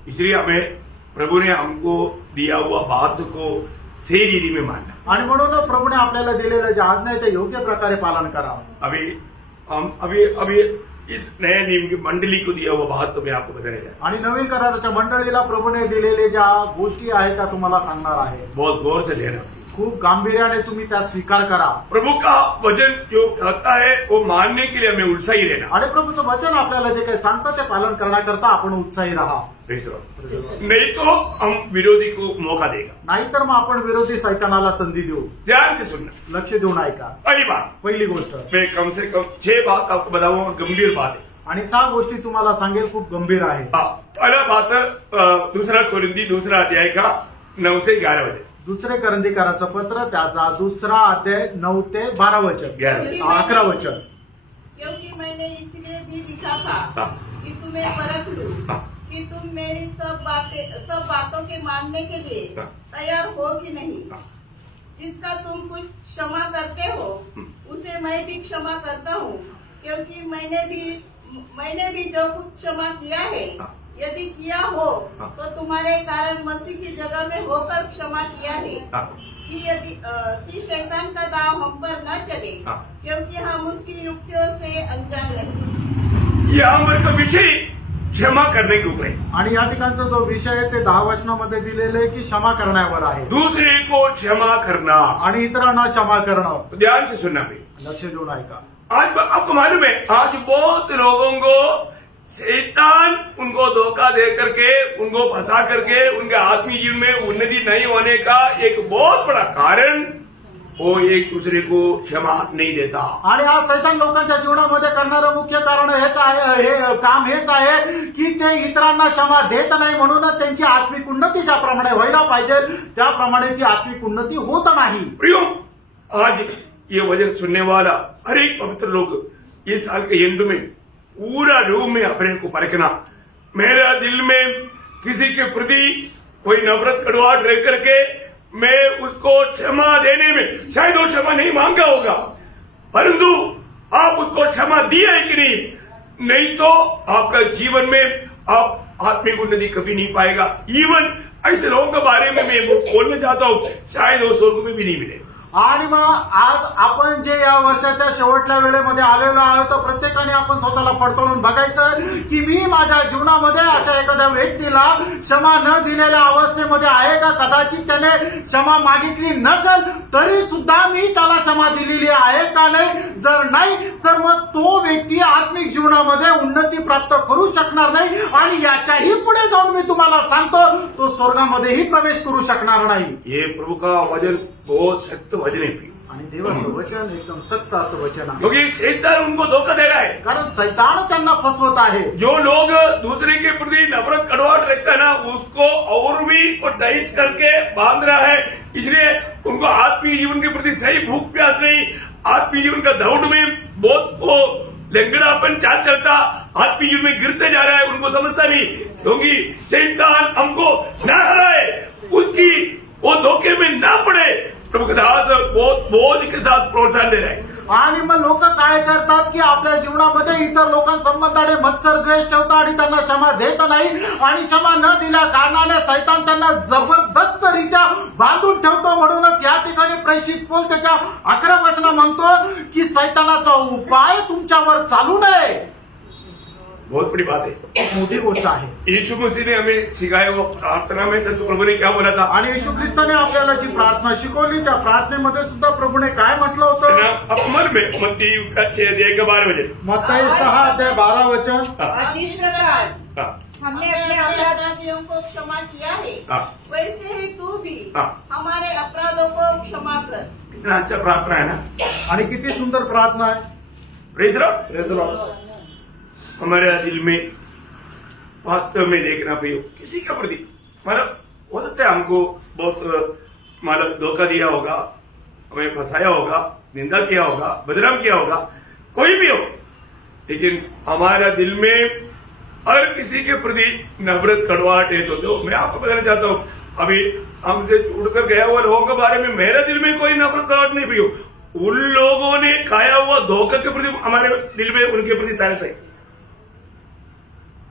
इसलिए हमें प्रभु ने हमको दिया हुआ बात को सही रीति में मानना। आणि म्हणून प्रभूने आपल्याला दिलेलं जे आज्ञा आहे ते योग्य प्रकारे पालन करावं। अभी इस नए नियम की मंडली को दिया हुआ बात तो मैं आपको बताने जा रहा आणि नवीन कराराच्या मंडळीला प्रभूने दिलेले ज्या गोष्टी आहेत त्या तुम्हाला सांगणार आहे। हूं। बहुत गौर से लेना। खूप गांभीर्याने तुम्ही त्या स्वीकार करा। प्रभु का वचन जो कहता है वो मानने के लिए हमें उत्साही रहना। आणि प्रभूचं वचन आपल्याला जे काही सांगतं ते पालन करण्याकरता आपण उत्साही राहा। नहीं तो हम विरोधी को मौका देगा। नाहीतर मग आपण विरोधी सैतानाला संधी देऊ। ध्यान से सुनना। लक्ष देऊन ऐका। पहली बात, पहिली गोष्ट, मैं कम से कम 6 बात आपको बताऊंगा, गंभीर बात है। आणि 6 गोष्टी तुम्हाला सांगेल, खूप गंभीर आहे। पहला बात दूसरा कोरिंथी दूसरा अध्याय का 9 से 11 बजे। दुसरे करंदीकाराचं पत्र त्याचा 2 अध्याय 9 ते 12 वचन, 11 वचन। क्योंकि मैंने इसलिए भी लिखा था हाँ। कि तुम्हें परख लूं हाँ। कि तुम मेरी सब बातों के मानने के लिए हाँ। तैयार हो कि नहीं। हाँ। जिसका तुम कुछ क्षमा करते हो उसे मैं भी क्षमा करता हूँ, क्योंकि मैंने भी जो कुछ क्षमा किया है, हाँ। यदि किया हो हाँ। तो तुम्हारे कारण मसीह की जगह में होकर क्षमा किया है, हाँ। कि शैतान का दाव हम पर न चले, हाँ। क्योंकि हम उसकी युक्तियों से अनजान नहीं। यहाँ का विषय क्षमा करने के ऊपर है। आणि या ठिकाणचा जो विषय आहे ते 10 वचनामध्ये दिलेले आहे की क्षमा करण्यावर आहे। दूसरे को क्षमा करना आणि इतरांना क्षमा करणं। तो ध्यान से सुनना भाई। लक्ष देऊन ऐका। आज आपको मालूम है, आज बहुत लोगों को शैतान उनको धोखा दे करके, उनको फंसा करके उनके आत्मीय जीवन में उन्नति नहीं होने का एक बहुत बड़ा कारण वो एक दूसरे को क्षमा नहीं देता। आणि आज सैतान लोकांच्या जीवनामध्ये करणारं मुख्य कारण हेच आहे, हे काम हेच आहे की ते इतरांना क्षमा देत नाही, म्हणूनच त्यांची आत्मिक उन्नती ज्याप्रमाणे व्हायला पाहिजे त्याप्रमाणे ती आत्मिक उन्नती होत नाही। प्रियो, आज ये वचन सुनने वाला हर एक पवित्र लोग ये साल के एंड में पूरा रूम में अपने को परखना। मेरा दिल में किसी के प्रति कोई नफरत कड़वाहट रह करके मैं उसको क्षमा देने में शायद वो क्षमा नहीं मांगा होगा, परंतु आप उसको क्षमा दिया है कि नहीं तो आपका जीवन में आप आत्मिक उन्नति कभी नहीं पाएगा। इवन ऐसे लोगों के बारे में मैं बोलना चाहता हूँ, शायद वो स्वर्ग में भी नहीं मिलेगा। आणि मग आज आपण जे या वर्षाच्या शेवटच्या वेळेमध्ये आलेलो आहोत तर प्रत्येकाने आपण स्वतःला पडताळून बघायचं की मी माझ्या जीवनामध्ये अशा एखाद्या व्यक्तीला क्षमा न दिलेल्या अवस्थेमध्ये आहे का। कदाचित त्याने क्षमा मागितली नसेल तरी सुद्धा मी त्याला क्षमा दिलेली आहे का नाही। जर नाही तर मग तो व्यक्ती आत्मिक जीवनामध्ये उन्नती प्राप्त करू शकणार नाही आणि याच्याही पुढे जाऊन मी तुम्हाला सांगतो तो स्वर्गामध्येही प्रवेश करू शकणार नाही। ये प्रभु का वचन बहुत सत्य वचन है, आणि देवाचं वचन एकदम सत्य असं वचन आहे, क्योंकि शैतान उनको धोखा दे रहा है। कारण सैतान त्यांना फसवत आहे। जो लोग दूसरे के प्रति नफरत कड़वाहट रखता है ना, उसको और भी वो टाइट करके बांध रहा है, इसलिए उनको आत्मीय जीवन के प्रति सही भूख प्यास नहीं, आत्मीय जीवन का दौड़ में बहुत वो लंगड़ापन चाल चलता, आत्मीय जीवन में गिरते जा रहा है, उनको समझता नहीं, क्योंकि शैतान हमको ना हराए, उसकी वो धोखे में ना पड़े। प्रभु दास बहुत बोझ के साथ प्रोत्साहन दे रहे हैं। आणि मग लोक काय करतात की आपल्या जीवनामध्ये इतर लोकांसंबंधाने मत्सर द्वेष ठेवतात आणि त्यांना क्षमा देत नाही आणि क्षमा न दिल्या कारणाने सैतान त्यांना जबरदस्तरित्या बांधून ठेवतो। म्हणूनच या ठिकाणी प्रेषित पौल त्याच्या 11 वचन म्हणतो की सैतानाचा उपाय तुमच्यावर चालू नये। बहुत बड़ी बात है, मोठी गोष्ट आहे। यीशु मसीह ने हमें सिखाया वो प्रार्थना में तो प्रभु ने क्या बोला था, आणि येशू ख्रिस्ताने आपल्याला जी प्रार्थना शिकवली त्या प्रार्थनेमध्ये सुद्धा प्रभूने काय म्हटलं होतं। अपमन में मत्ती का 6 अध्याय का 12 बजे मत्ती 6 अध्याय 12 वचन। और जिस प्रकार हमने अपने अपराधियों को क्षमा किया है, वैसे ही तू भी हमारे अपराधों को क्षमा कर। कितना अच्छा प्रार्थना है ना, आणि किती सुंदर प्रार्थना आहे। Praise Lord. हमारे दिल में वास्तव में देखना प्रियो, किसी का प्रति मतलब हो सकता है हमको बहुत मतलब धोखा दिया होगा, हमें फंसाया होगा, निंदा किया होगा, बदनाम किया होगा, कोई भी हो, लेकिन हमारा दिल में हर किसी के प्रति नफरत कड़वाहट है तो मैं आपको बताना चाहता हूँ, अभी हमसे छूटकर गया हुआ लोगों के बारे में मेरे दिल में कोई नफरत कड़वाहट नहीं प्रियो, उन लोगों ने खाया हुआ धोखा के प्रति हमारे दिल में उनके प्रति तरस है।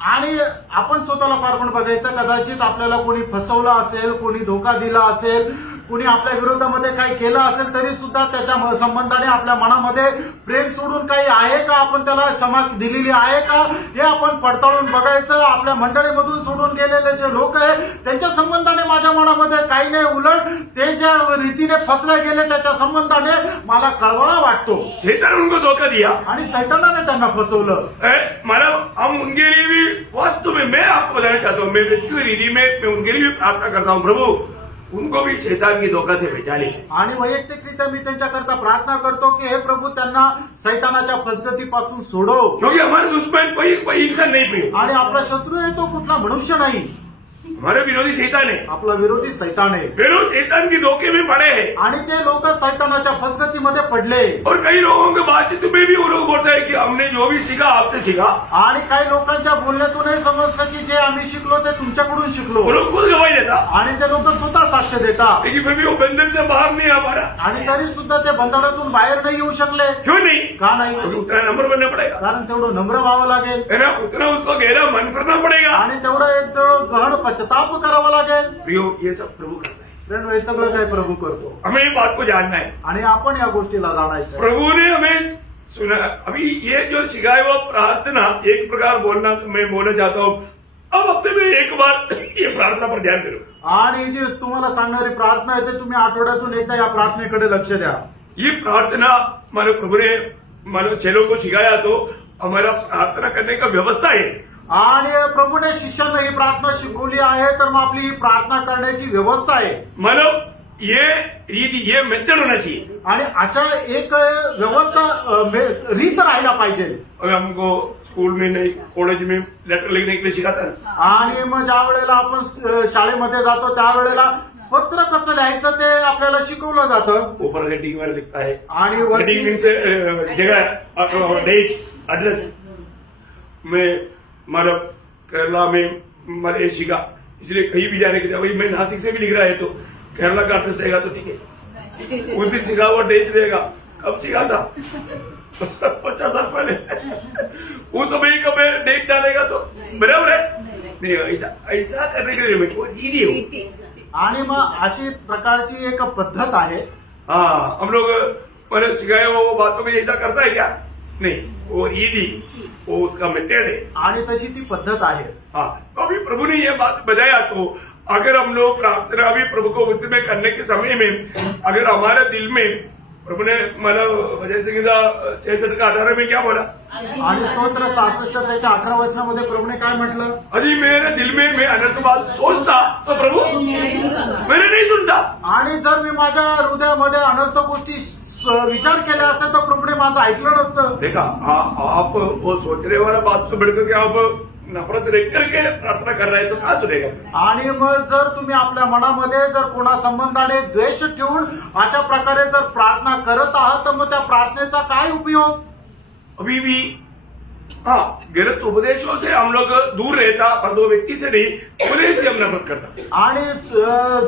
आणि आपण स्वतःला फार पण बघायचं, कदाचित आपल्याला कोणी फसवलं असेल, कोणी धोका दिला असेल, कोणी आपल्या विरोधामध्ये काही केलं असेल, तरी सुद्धा त्याच्या संबंधाने आपल्या मनामध्ये प्रेम सोडून काही आहे का, आपण त्याला क्षमा दिलेली आहे का, हे आपण पडताळून बघायचं. आपल्या मंडळीमधून सोडून गेलेले जे लोक आहे त्यांच्या संबंधाने माझ्या मनामध्ये काही नाही, उलट ते ज्या रीतीने फसले गेले त्याच्या संबंधाने मला कळवळा वाटतो. शैतान उनको धोखा दिया, आणि सैतानाने त्यांना फसवलं. माना हम उनके लिए भी वास्तव में मैं आपको बताना चाहता हूँ, मैं व्यक्तिगत रीति में मैं उनके लिए भी प्रार्थना करता हूँ, प्रभु उनको भी शैतान की धोखा से बचा ले. आणि वैयक्तिकरित्या मी त्यांच्याकरता प्रार्थना करतो की हे प्रभू त्यांना सैतानाच्या फसगतीपासून सोडव. क्योंकि हमारे दुश्मन कोई इंसान नहीं पे, आणि आपला शत्रू आहे तो कुठला मनुष्य नाही, हमारे विरोधी शैतान है. आपला विरोधी सैतान आहे. वे लोग शैतान की धोखे में पड़े हैं. आणि ते लोक सैतानाच्या फसगतीमध्ये पडले. और कई लोगों के बातचीत में भी वो लोग बोलते हैं कि हमने जो भी सीखा आपसे सीखा. आणि काही लोकांच्या बोलण्यातून हे समजतं की जे आम्ही शिकलो ते तुमच्याकडून शिकलो. वो लोग खुद गवाही देता, आणि ते लोक स्वतः साक्ष देतात. लेकिन फिर भी वो बंधन से बाहर नहीं आ पा रहा. आणि तरी सुद्धा ते बंधनातून बाहेर नाही येऊ शकले. क्यों नहीं? का नाही? क्योंकि उतना नंबर बनना पड़ेगा, कारण तेवढं नम्र व्हावं लागेल, है ना, उतना उसको गहरा मन करना पड़ेगा. आणि तेवढं एक गहन पश्चाताप करावा लागेल. प्रियो, ये सब प्रभु करता है. फ्रेंड, हे सगळं काही प्रभू करतो. हमें ये बात को जानना है. आणि आपण या गोष्टीला जाणायचं. प्रभु ने हमें सुना. अभी ये जो सिखाए वो प्रार्थना एक प्रकार बोलना मैं बोलना चाहता हूँ. अब हफ्ते में एक बार ये प्रार्थना पर ध्यान करो. आणि जी तुम्हाला सांगणारी प्रार्थना आहे ते तुम्ही आठवड्यातून एकदा या प्रार्थनेकडे लक्ष द्या. ये प्रार्थना हमारे प्रभु ने मानो चेलों को सिखाया, तो हमारा प्रार्थना करने का व्यवस्था है. आणि प्रभूने शिष्यांना ही प्रार्थना शिकवली आहे, तर मग आपली ही प्रार्थना करण्याची व्यवस्था आहे. मतलब ये रीति, ये मेथड होना चाहिए. आणि अशा एक व्यवस्था रीत राहायला पाहिजे. अगर हमको स्कूल में नहीं कॉलेज में लेटर लिखने के लिए सिखाता है, आणि मग ज्या वेळेला आपण शाळेमध्ये जातो त्यावेळेला पत्र कसं लिहायचं ते आपल्याला शिकवलं जातं. ऊपर हेडिंग में लिखता है, आणि हेडिंग मीन्स जगह, डेट, एड्रेस. मैं मतलब केरला में मैंने सीखा, इसलिए कहीं भी जाने के लिए, भाई मैं नासिक से भी लिख रहा है तो केरला का एड्रेस देगा तो ठीक है. उस दिन सीखा हुआ डेट देगा. कब सीखा था? 50 साल पहले. उस समय का मैं डेट डालेगा तो बराबर है. नहीं, ऐसा करने के लिए मैं कोई दीदी हूँ. आणि मग अशी प्रकारची एक पद्धत आहे. हाँ, हम लोग मैंने सिखाया वो बातों में ऐसा करता है क्या? नहीं, वो ईदी, वो उसका मेथड है. आणि तशी ती पद्धत आहे. हाँ, तो अभी प्रभु ने ये बात बताया, तो अगर हम लोग प्रार्थना भी प्रभु को उस में करने के समय में अगर हमारे दिल में प्रभु ने मतलब भजन संहिता 66 का 18 में क्या बोला? आणि स्तोत्र 66 त्याच्या 18 वचनामध्ये प्रभूने काय म्हटलं? अरे मेरे दिल में मैं अनंत बात सोचता तो प्रभु मैंने नहीं सुनता. आणि जर मी माझ्या हृदयामध्ये अनर्थ गोष्टी विचार केला असता तर प्रभूने माझं ऐकलं नसतं. देखा, आप वो सोचने वाला बात तो बढ़कर के आप नफरत देख करके प्रार्थना कर रहे हैं तो कहाँ सुनेगा? आणि मग जर तुम्ही आपल्या मनामध्ये जर कोणा संबंधाने द्वेष ठेवून अशा प्रकारे जर प्रार्थना करत आहात तर मग त्या प्रार्थनेचा काय उपयोग? अभी भी हाँ, गलत उपदेशों से हम लोग दूर रहता, पर दो व्यक्ति से नहीं, उपदेश से हम नफरत करता. आणि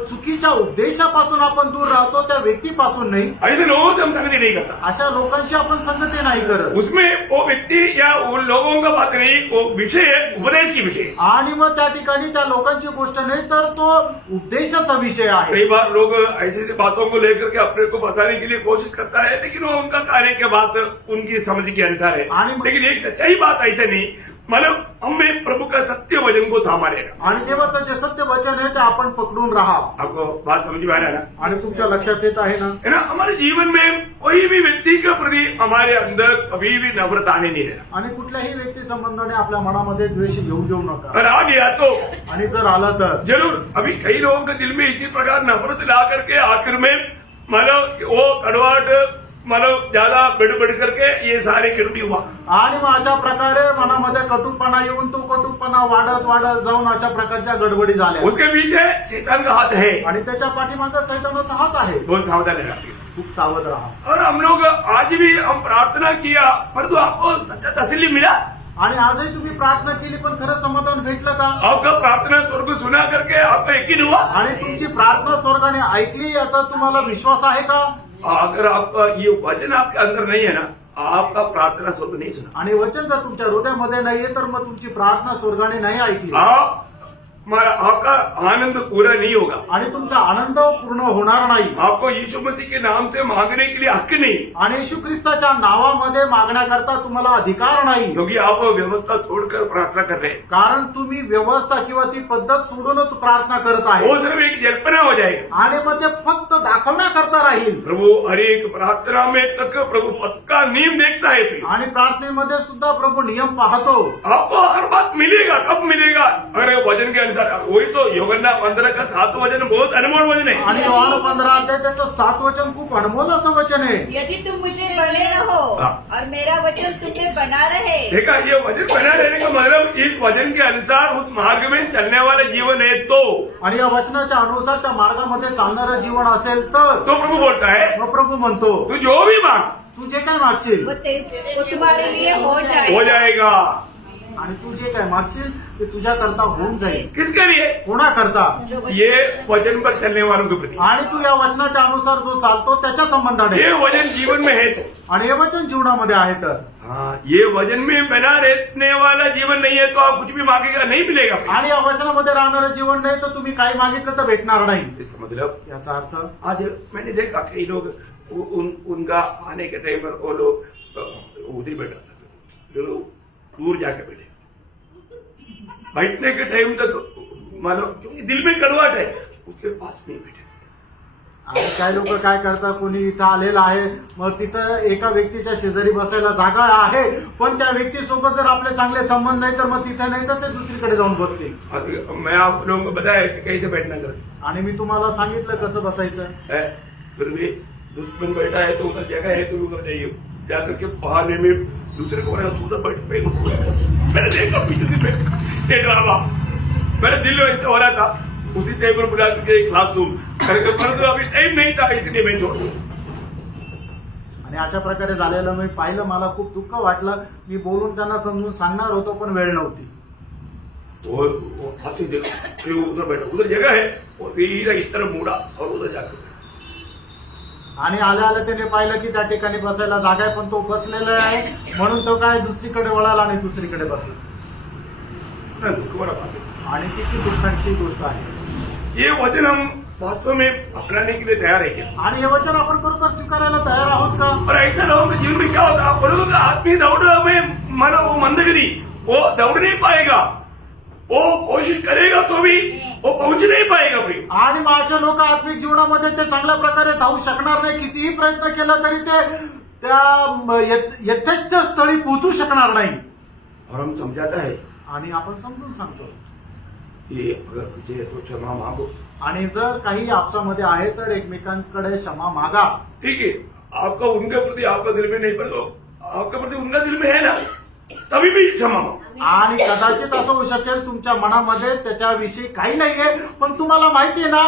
चुकीच्या उपदेशापासून आपण दूर राहतो, त्या व्यक्तीपासून नाही. ऐसे लोगों से हम संगति नहीं करता. अशा लोकांची आपण संगती नाही करत. उसमें वो व्यक्ति या उन लोगों का बात नहीं, वो विषय है उपदेश की विषय. आणि मग त्या ठिकाणी त्या लोकांची गोष्ट नाही तर तो उपदेशाचा विषय आहे. कई बार लोग ऐसी ऐसी बातों को लेकर के अपने को बचाने के लिए कोशिश करता है, लेकिन वो उनका कार्य के बात उनकी समझ के अनुसार है. लेकिन एक सच्चाई बात ऐसे नहीं, मतलब हमें प्रभु का सत्य वचन को थामा रहेगा. आणि देवाचं जे सत्य वचन आहे ते आपण पकडून राहा. आपको बात समझ में आ रहा है ना? आणि तुमच्या लक्षात येत आहे ना? है ना, हमारे जीवन में कोई भी व्यक्ति के प्रति हमारे अंदर कभी भी नफरत आने नहीं देना. आणि कुठल्याही व्यक्ती संबंधाने आपल्या मनामध्ये द्वेष येऊ देऊ नका. अगर आ गया तो आणि जर आलं तर जरूर. अभी कई लोगों के दिल में इसी प्रकार नफरत ला करके आखिर में मतलब वो कड़वाहट मतलब ज्यादा बढ़ करके ये सारे किरपी हुआ. आणि मग अशा प्रकारे मनामध्ये कटुपणा येऊन तो कटुपणा वाढत वाढत जाऊन अशा प्रकारच्या गडबडी झाल्या. उसके पीछे शैतान का हाथ है. आणि त्याच्या पाठीमागे सैतानाचा हात आहे. बहुत सावधान रहना. खूप सावध राहा. और हम लोग आज भी हम प्रार्थना किया, परंतु आपको सच्चा तसल्ली मिला? आणि आजही तुम्ही प्रार्थना केली पण खरं समाधान भेटलं का? आपका प्रार्थना स्वर्ग सुना करके आपका यकीन हुआ? आणि तुमची प्रार्थना स्वर्गाने ऐकली याचा तुम्हाला विश्वास आहे का? अगर आपका ये वचन आपके अंदर नहीं है ना, आपका प्रार्थना स्वर्ग नहीं सुना। आणि वचन जर तुमच्या हृदयामध्ये नाहीये तर मग तुमची प्रार्थना स्वर्गाने नाही ऐकली आपका आनंद पूरा नहीं होगा। आणि तुमचा आनंद पूर्ण होणार नाही। आपको यीशु मसीह के नाम से मांगने के लिए हक नहीं, आणि येशू ख्रिस्ताच्या नावामध्ये मागण्याकरता तुम्हाला अधिकार नाही, क्योंकि आप व्यवस्था छोड़कर प्रार्थना कर रहे हैं। कारण तुम्ही व्यवस्था किंवा ती पद्धत सोडूनच प्रार्थना करत आहे वो सिर्फ एक जल्पना हो जाएगा। आणि मग ते फक्त दाखवण्याकरता राहील। प्रभु हर एक प्रार्थना में तक प्रभु पक्का नियम देखता है। आणि प्रार्थनेमध्ये सुद्धा प्रभु नियम पाहतो। आपको हर बात मिलेगा, कब मिलेगा? अरे वजन के अनुसार, वही तो यूहन्ना 15 का 7 वजन बहुत अनमोल वजन है। आणि योहान 15 अध्याय त्याचं 7 वचन खूप अनमोल असं वचन आहे। यदि तुम मुझे बने रहो और मेरा वचन तुम्हें बना रहे। देखा, ये वजन बना रहने का मतलब इस वजन के अनुसार उस मार्ग में चलने वाला जीवन है तो आणि या वचनाच्या अनुसार त्या मार्गामध्ये चालणारं जीवन असेल तर तो प्रभु बोलता है, मग प्रभु म्हणतो तू जो भी मांग तू जे काय मागशील वो तुम्हारे लिए हो जाएगा। आणि तू जे काय मागशील ते तुझ्या करता होऊन जाईल। किसके लिए? कोणा करता? ये वजन पर चलने वालों के प्रति। आणि तू या वचनाच्या अनुसार जो चालतो त्याच्या संबंधाने। ये वजन जीवन में है तो, आणि हे वचन जीवनामध्ये आहे तर। हाँ, ये वजन में बना रहने वाला जीवन नहीं है तो आप कुछ भी मांगेगा नहीं मिलेगा। आणि या वचनामध्ये राहणारं जीवन नाही तर तुम्ही काही मागितलं तर भेटणार नाही। इसका मतलब याचा अर्थ आज मैंने देखा कई लोग उनका आने के टाइम पर वो लोग उधर बैठा, जो लोग दूर जाके बैठे, बैठने के टाइम तक मानो क्योंकि दिल में कड़वाहट है, उसके पास नहीं बैठे। आणि काही लोक काय करतात, कोणी इथं आलेलं आहे मग तिथं एका व्यक्तीच्या शेजारी बसायला जागा आहे पण त्या व्यक्तीसोबत जर आपले चांगले संबंध नाही तर मग तिथे नाही तर ते दुसरीकडे जाऊन बसतील। मैं आप लोगों को बताया कि कैसे बैठना कर, आणि मी तुम्हाला सांगितलं कसं बसायचं। फिर भी दुश्मन बैठा है तो उधर जगह है तो उधर जाइए, जाकर के बहाने में दूसरे को उधर बैठ पे। मैंने देखा पीछे से ड्रामा, मेरे दिल में ऐसा हो रहा था, उसी टाइम पर बुला के क्लासरूम करके, परंतु अभी टाइम नहीं था इसलिए मैं छोड़ दूं। आणि अशा प्रकारे झालेलं मी पाहिलं, मला खूप दुःख वाटलं। मी बोलून त्यांना समजून सांगणार होतो पण वेळ नव्हती। वो हाथी देखो उधर बैठा, उधर जगह है, और इस तरह मुड़ा और उधर जाकर आणि आल्या आल्या त्याने पाहिलं की त्या ठिकाणी बसायला जागा आहे पण तो बसलेला आहे म्हणून तो काय दुसरीकडे वळाला आणि दुसरीकडे बसला। दुःख बड़ा बात है आणि किती दुःखाची गोष्ट आहे। ये वचन हम वास्तव में अपनाने के लिए तैयार है क्या? आणि हे वचन आपण बरोबर स्वीकारायला तयार आहोत का? और ऐसा लोगों के जीवन में क्या होता है, बोलोगे आत्मीय दौड़ में मानो वो मंदगिरी, वो दौड़ नहीं पाएगा, वो कोशिश करेगा तो भी वो पहुंच नहीं पाएगा भाई। आणि मग अशा लोक आत्मिक जीवनामध्ये ते चांगल्या प्रकारे धावू शकणार नाही, कितीही प्रयत्न केला तरी ते त्या यथेच्छ स्थळी पोहोचू शकणार नाही। और हम समझाता है आणि आपण समजून सांगतो कि अगर तुझे है तो क्षमा मांगो, आणि जर काही आपसामध्ये आहे तर एकमेकांकडे क्षमा मागा। ठीक है, आपका उनके प्रति आपका दिल में नहीं, पर आपके प्रति उनका दिल में है ना, तभी भी क्षमा मांगो। आणि कदाचित असं होऊ शकेल तुमच्या मनामध्ये त्याच्याविषयी काही नाहीये पण तुम्हाला माहिती आहे ना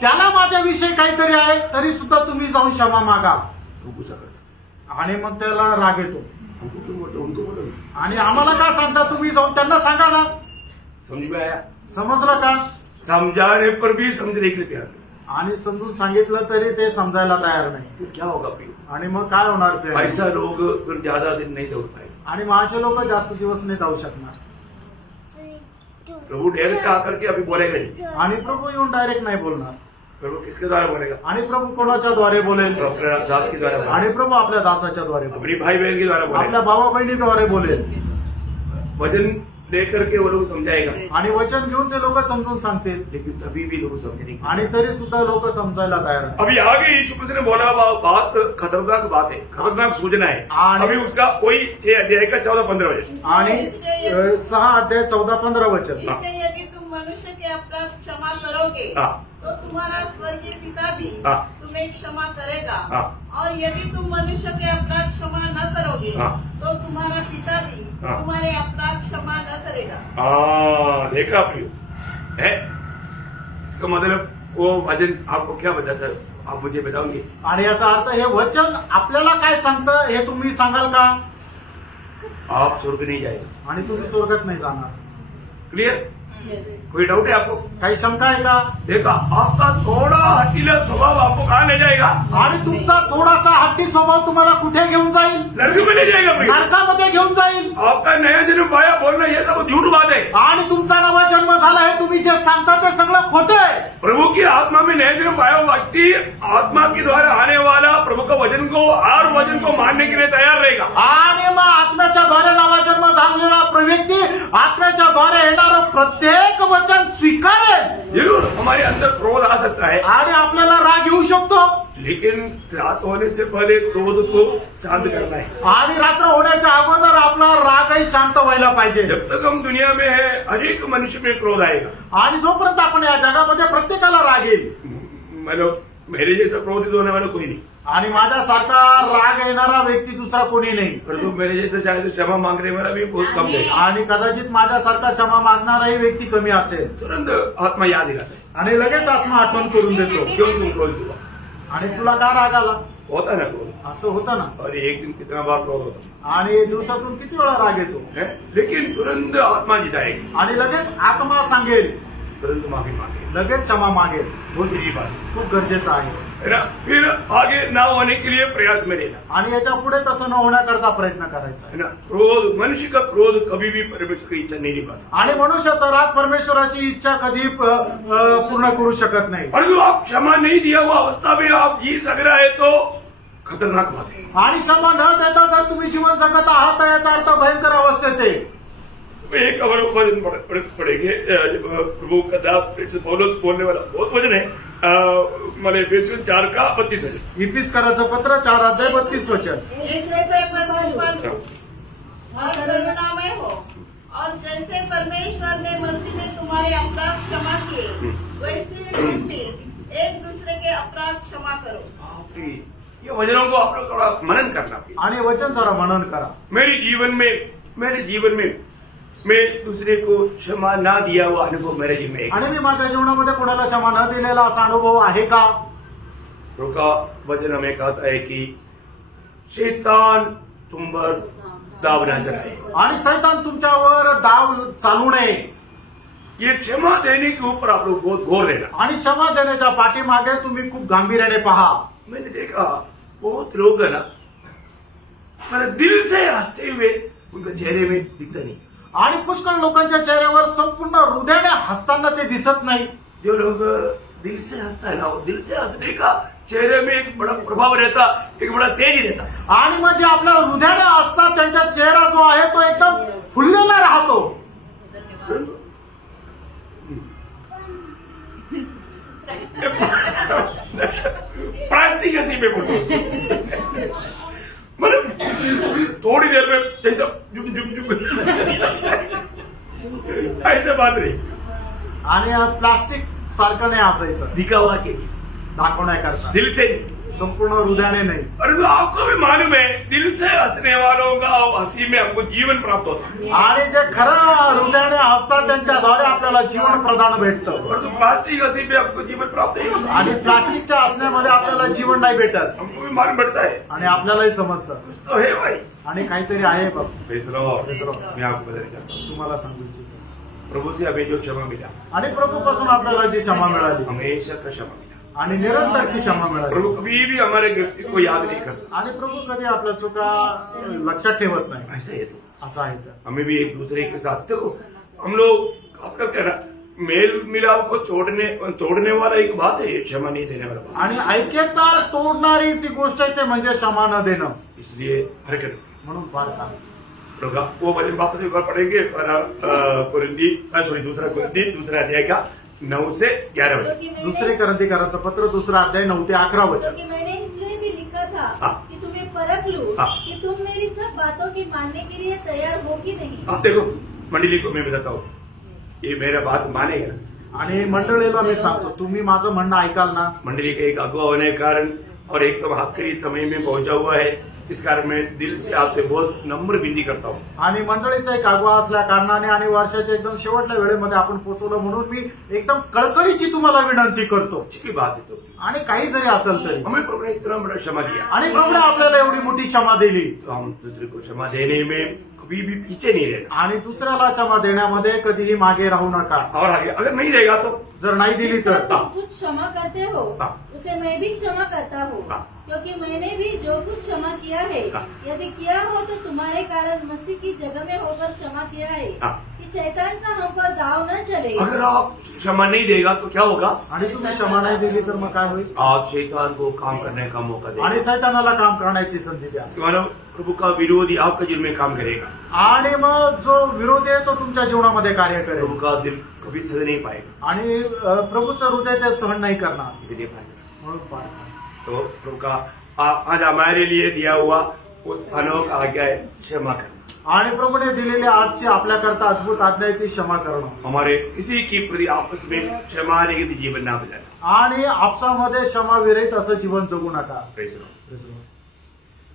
त्याला माझ्याविषयी काहीतरी आहे तरी सुद्धा तुम्ही जाऊन क्षमा मागा। तो गुस्सा करता, आणि मग त्याला राग येतो। हमको क्यों बोलते, उनको बोलो। आणि आम्हाला का सांगता, तुम्ही जाऊन त्यांना सांगा ना। समझ में आया? समजलं का? समझाने पर भी समझने के लिए तैयार नहीं। आणि समजून सांगितलं तरी ते समजायला तयार नाही। फिर क्या होगा प्रिय? आणि मग काय होणार प्रेम? ऐसा लोग फिर ज्यादा दिन नहीं दौड़ पाएंगे। आणि मग असे लोक जास्त दिवस नाही जाऊ शकणार। प्रभु डायरेक्ट आकर के अभी बोलेगा नहीं, आणि प्रभू येऊन डायरेक्ट नाही बोलणार। प्रभु किसके द्वारा बोलेगा? आणि प्रभू कोणाच्या द्वारे बोलेल? तो अपने दास के द्वारा बोलेगा, आणि प्रभू आपल्या दासाच्या द्वारे बोलेल, अपनी भाई बहन के द्वारा आपल्या बोलेगा, भावा बहिणीद्वारे बोलेल। वचन लेकर के वो लोग समझाएगा, आणि वचन घेऊन ते लोक समजून सांगतील लेकिन तभी भी लोग समझेंगे। आणि तरी सुद्धा लोक समजायला तयार नाही। अभी आगे यीशु मसीह ने बोला बात खतरनाक बात है, खतरनाक सूचना है। आणि- अभी उसका कोई 6 अध्याय का 14-15 वचन। आणि 6 अध्याय 14-15 वचन। इसलिए यदि तुम मनुष्य के अपराध क्षमा करोगे हाँ। तो तुम्हारा स्वर्गीय पिता भी हाँ। तुम्हें क्षमा करेगा। हाँ। और यदि तुम मनुष्य के अपराध क्षमा न करोगे हाँ। तो तुम्हारा पिता भी हाँ। तुम्हारे अपराध क्षमा न करेगा। देखा प्रियो है, इसका मतलब वो वचन आपको क्या बताता है, आप मुझे बताओगे? आणि याचा अर्थ हे वचन आपल्याला काय सांगतं हे तुम्ही सांगाल का? आप स्वर्ग नहीं जाएंगे। आणि तुम्ही स्वर्गात नाही जाणार। क्लियर? कोई डाउट है आपको? काही शंका आहे का? देखा, आपका थोड़ा हटीला स्वभाव आपको कहाँ ले जाएगा? आणि तुमचा थोडासा हट्टी स्वभाव तुम्हाला कुठे घेऊन जाईल? नरक में ले जाएगा भाई। नरकामध्ये घेऊन जाईल. आपका नया जन्म पाया बोलना ये सब झूठ बात है। आणि तुमचा नवा जन्म झाला हे तुम्ही जे सांगता ते सगळं खोटं आहे. प्रभु की आत्मा में नया जन्म पाया हुआ व्यक्ति आत्मा के द्वारा आने वाला प्रभु का वचन को, हर वचन को मानने के लिए तैयार रहेगा। आणि मग आत्म्याच्या द्वारे नवा जन्म झालेला व्यक्ती आत्म्याच्या द्वारे येणारं प्रत्येक वचन स्वीकारेल. जरूर हमारे अंदर क्रोध आ सकता है, आणि आपल्याला राग येऊ शकतो. लेकिन रात होने से पहले क्रोध को शांत करना है। आणि रात्र होण्याच्या अगोदर आपला रागही शांत व्हायला पाहिजे. जब तक हम दुनिया में है, हर एक मनुष्य में क्रोध आएगा। आणि जोपर्यंत आपण या जगामध्ये प्रत्येकाला राग येईल. मतलब मेरे जैसा क्रोधित होने वाला कोई नहीं, आणि माझ्यासारखा राग येणारा व्यक्ती दुसरा कोणी नाही. परंतु मेरे जैसा शायद क्षमा मांगने वाला भी बहुत कम है। आणि कदाचित माझ्यासारखा क्षमा मागणाराही व्यक्ती कमी असेल. तुरंत आत्मा याद दिलाता है, आणि लगेच आत्मा आठवण करून देतो. क्यों तुम क्रोधित हुआ? आणि तुला का राग आला? होता ना क्रोध, असं होतं ना. और एक दिन कितना बार क्रोध होता आणि दिवसातून किती वेळा राग येतो. है, लेकिन तुरंत आत्मा जिताएगी, आणि लगेच आत्मा सांगेल, तुरंत माफी मांगे। लगेच क्षमा मागेल. बहुत जरूरी बात है। खूप गरजेचं आहे. है ना? फिर आगे ना होने के लिए प्रयास में रहना, आणि याच्या पुढे तसं न होण्याकरता प्रयत्न करायचा है आहे. ना? क्रोध, मनुष्य का क्रोध कभी भी परमेश्वर की इच्छा नहीं निभाता। आणि मनुष्याचा राग परमेश्वराची इच्छा कधी पूर्ण करू शकत नाही. और जो आप क्षमा नहीं दिया हुआ अवस्था में आप जी सक रहा है तो खतरनाक बात है। आणि क्षमा न देता जर तुम्ही जीवन जगत आहात तर याचा अर्थ भयंकर अवस्थेत आहे. एक वचन पढ़ेंगे, प्रभु का दास पौलुस बोलने वाला बहुत वचन है, मैंने इफिसियों 4 का 32 वचन। इफिसकराचं पत्र 4 अध्याय 32 वचन. इससे पर और करुणामय हो, और जैसे परमेश्वर ने मसीह में तुम्हारे अपराध क्षमा किए, वैसे तुम भी एक दूसरे के अपराध क्षमा करो। ये वचनों को आप लोग थोड़ा मनन करना। आणि वचन जरा मनन करा. मेरे जीवन में मैं दूसरे को क्षमा ना दिया हुआ अनुभव मेरे जीवन में है। आणि मी माझ्या जीवनामध्ये कोणाला क्षमा न दिलेला असा अनुभव आहे का? प्रभु वचन हमें कहता है कि शैतान तुम पर दाव न चलाए, आणि सैतान तुमच्यावर दाव चालू नये. ये क्षमा देने के ऊपर आप लोग बहुत गौर देना। आणि क्षमा देण्याच्या पाठीमागे तुम्ही खूप गांभीर्याने पहा. मैंने देखा बहुत लोग है ना, मैंने दिल से हंसते हुए उनके चेहरे में दिखता नहीं। आणि पुष्कळ लोकांच्या चेहऱ्यावर संपूर्ण हृदयाने हसताना ते दिसत नाही. जो लोग दिल से हंसता है ना, वो दिल से हंसने का चेहरे में एक बड़ा प्रभाव रहता, एक बड़ा तेज रहता। आणि म्हणजे आपल्या हृदयाने असतात त्यांचा चेहरा जो आहे तो एकदम फुललेला राहतो. प्लास्टिक ऐसी में फोटो मतलब थोड़ी देर में जैसा जुक जुक जुक ऐसे बात नहीं। आणि प्लास्टिक सारखं नाही असायचं दिखावा के लिए, दाखवण्याकरता, दिल से नहीं। संपूर्ण हृदयाने नाही. और जो आपको भी मालूम है, दिल से हंसने वालों का हंसी में हमको जीवन प्राप्त होता है, आणि जे खरं हृदयाने असतात त्यांच्याद्वारे आपल्याला जीवन प्रदान भेटतं. और जो प्लास्टिक हंसी में आपको जीवन प्राप्त नहीं होता। आणि प्लास्टिकच्या असण्यामध्ये आपल्याला जीवन नाही भेटत. हमको भी मालूम पड़ता है आणि आपल्यालाही समजतं कुछ तो है भाई। आणि काहीतरी आहे बाबा. मैं आपको बताना चाहता हूँ, तुम्हाला सांगू इच्छितो. प्रभु से हमें जो क्षमा मिला, आणि प्रभूपासून आपल्याला जी क्षमा मिळाली हमेशा का क्षमा मिला। आणि निरंतरची क्षमा मिळाली. प्रभु कभी भी हमारे गलती को याद नहीं करता, आणि प्रभू कधी आपल्या चुका लक्षात ठेवत नाही. ऐसे है तो असं आहे तर. हमें भी एक दूसरे के साथ देखो, हम लोग खास करके ना मेल मिलाप को तोड़ने वाला एक बात है, क्षमा नहीं देने वाला बात। आणि ऐक्यता तोडणारी ती गोष्ट आहे ते म्हणजे क्षमा न देणं. इसलिए हरकत म्हणून फार काम. वो वचन वापस एक बार पढ़ेंगे, दूसरा कुरिन्थी दूसरा अध्याय का 9 से 11 वचन। दुसरे करंथीकराचं पत्र 2 अध्याय 9 ते 11 वचन. क्योंकि मैंने इसलिए भी लिखा था हाँ। कि तुम्हें परख लूं हाँ। कि तुम मेरी सब बातों की मानने के लिए तैयार हो कि नहीं। अब देखो मंडली को मैं बताता हूँ, ये मेरा बात मानेगा। आणि मंडळीला मी सांगतो, तुम्ही माझं म्हणणं ऐकाल ना. मंडली का एक अगुवा होने के कारण और एकदम आखिरी समय में पहुंचा हुआ है, इस कारण मैं दिल से आपसे बहुत नम्र विनती करता हूँ। आणि मंडळीचा एक आगवा असल्या कारणाने आणि वर्षाच्या एकदम शेवटल्या वेळेमध्ये आपण पोहोचवलं म्हणून मी एकदम कळकळीची तुम्हाला विनंती करतो. अच्छी बात है तो, आणि काही जरी असेल तरी हमें प्रभु ने इतना बड़ा क्षमा दिया, आणि प्रभूने आपल्याला एवढी मोठी क्षमा दिली, तो हम दूसरे को क्षमा देने में भी पीछे नहीं रहेगा। आणि दुसऱ्याला क्षमा देण्यामध्ये कधीही मागे राहू नका. और आगे अगर नहीं देगा तो जर नाही दिली जिसको तर तुम कुछ क्षमा करते हो हाँ। उसे मैं भी क्षमा करता हूँ, हाँ। क्योंकि मैंने भी जो कुछ क्षमा किया है हाँ। यदि किया हो तो तुम्हारे कारण मसीह की जगह में होकर क्षमा किया है, हाँ। कि शैतान का हम पर दाव न चले. अगर आप क्षमा नहीं देगा तो क्या होगा? आणि तुम्ही क्षमा नाही दिली तर मग काय होईल? आप शैतान को काम करने का मौका देगा आणि सैतानाला काम करण्याची संधी द्या. तुम्हारा प्रभु का विरोधी आपके दिल में काम करेगा। आणि मग जो विरोधी आहे तो तुमच्या जीवनामध्ये कार्य प्रभु करेल का दिल कभी सह नहीं पाएगा, आणि प्रभूचं हृदय ते सहन नाही करणार. इसलिए पाएगा। म्हणून पाहा. तो प्रभु का आज हमारे लिए दिया हुआ उस अनोखा आज्ञा है क्षमा करना। आणि प्रभूने दिलेली आजची आपल्याकरता अद्भुत आज्ञा आहे ती क्षमा करणं. हमारे किसी की प्रति आपस में क्षमा रहित जीवन ना बजाना। आणि आपसामध्ये क्षमा विरहित असं जीवन जगू नका. Praise the Lord।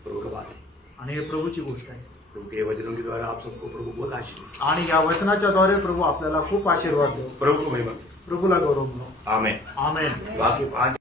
प्रभु का बात है, आणि हे प्रभूची गोष्ट आहे. प्रभु के वचनों के द्वारा आप सबको प्रभु बहुत आशीर्वाद। आणि या वचनाच्या द्वारे प्रभू आपल्याला खूप आशीर्वाद देऊ. प्रभु को महिमा। प्रभूला गौरव मिळो. आमेन। आमेन. बाकी 5